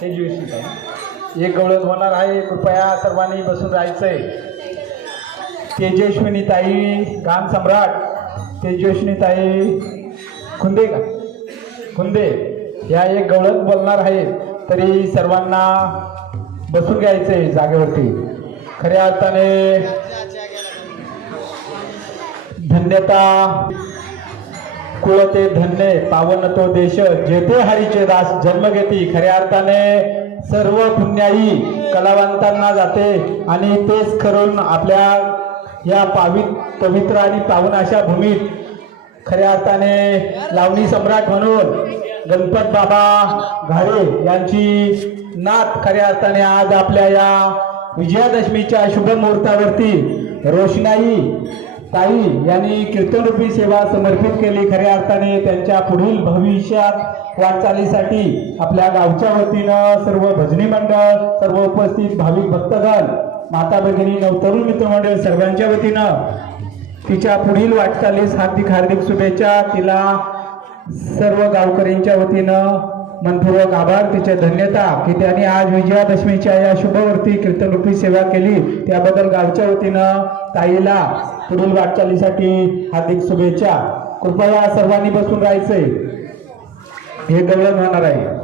तेजस्वी ताई एक गवळण होणार आहे. कृपया सर्वांनी बसून राहायचंय. तेजस्विनी ताई गान सम्राट तेजस्विनी ताई खुंदे का खुंदे या एक गवळण बोलणार आहेत. तरी सर्वांना बसून घ्यायचंय जागेवरती. खऱ्या अर्थाने धन्यता कुळते धन्य पावन तो देश जेथे हरीचे दास जन्म घेती. खऱ्या अर्थाने सर्व पुण्याई कलावंतांना जाते आणि तेच करून आपल्या या पवित्र आणि पावन अशा भूमीत खऱ्या अर्थाने लावणी सम्राट म्हणून गणपत बाबा घारे यांची नात खऱ्या अर्थाने आज आपल्या या विजयादशमीच्या शुभ मुहूर्तावरती रोषणाई ताई यांनी कीर्तनरूपी सेवा समर्पित केली. खऱ्या अर्थाने त्यांच्या पुढील भविष्यात वाटचालीसाठी आपल्या गावच्या वतीनं सर्व भजनी मंडळ, सर्व उपस्थित भाविक भक्तगण, माता भगिनी, नवतरुण मित्रमंडळ सर्वांच्या वतीनं तिच्या पुढील वाटचालीस हार्दिक हार्दिक शुभेच्छा. तिला सर्व गावकऱ्यांच्या वतीनं मनपूर्वक आभार. तिचे धन्यता की त्यांनी आज विजयादशमीच्या या शुभवर्ती कीर्तनरूपी सेवा केली. त्याबद्दल गावच्या वतीनं ताईला पुढील वाटचालीसाठी हार्दिक शुभेच्छा. कृपया सर्वांनी बसून राहायचंय. हे गवळण होणार आहे.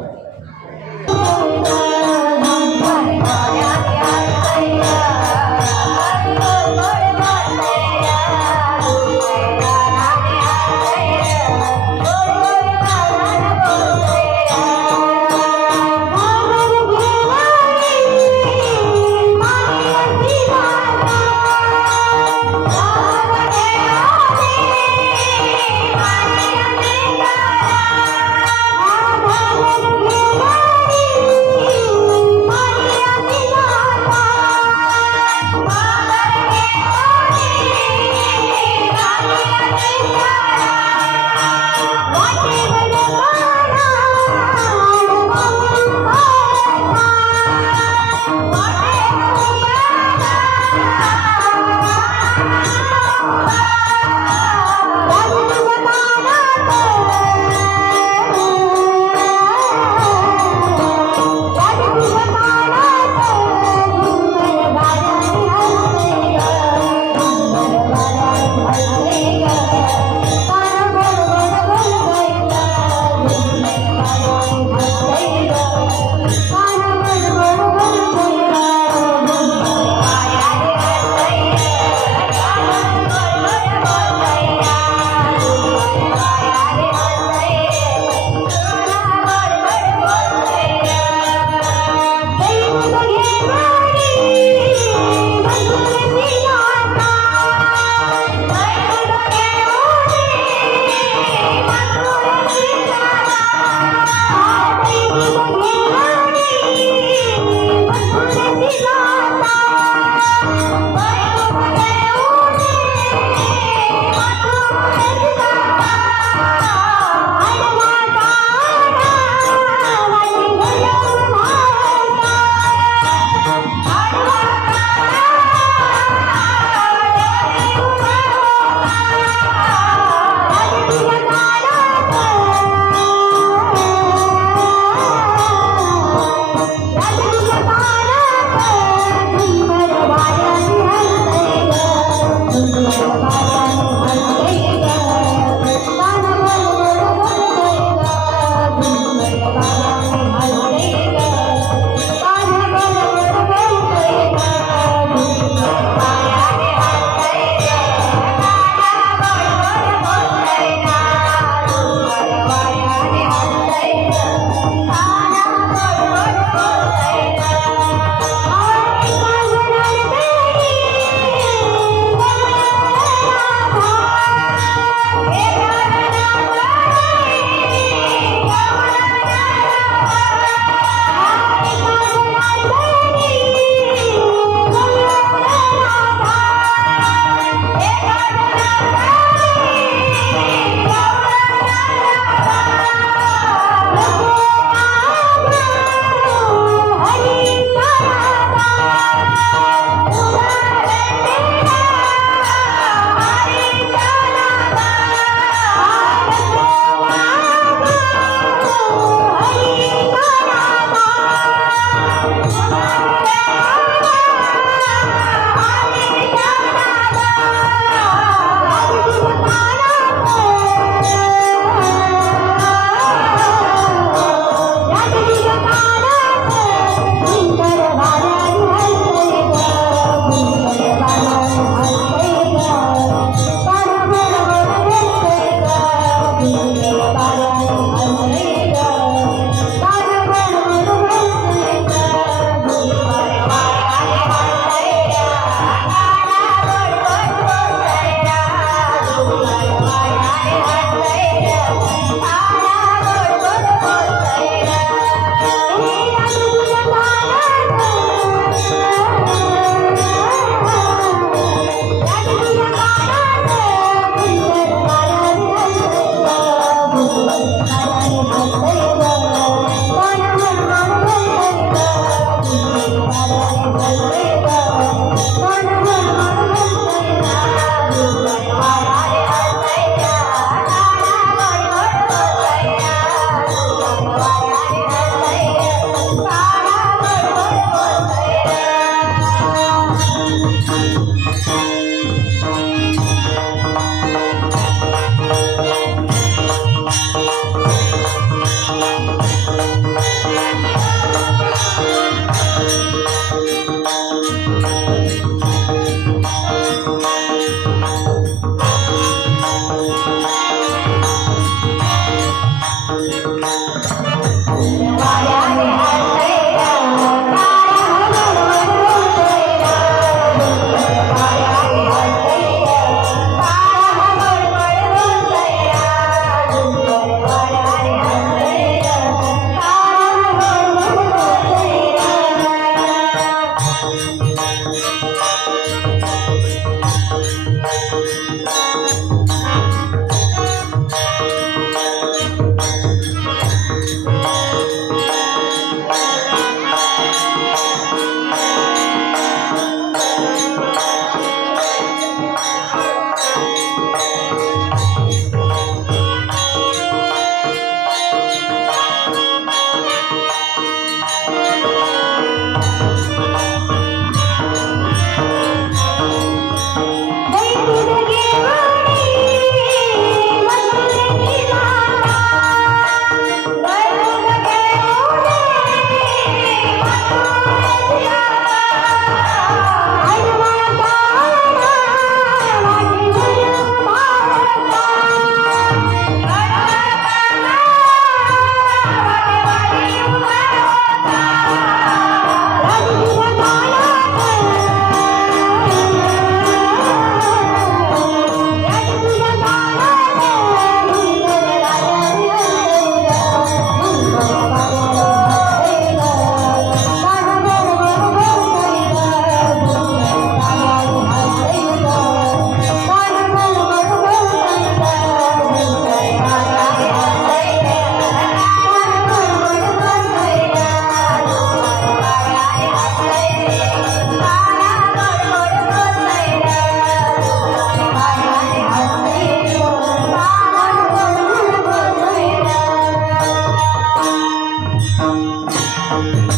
रे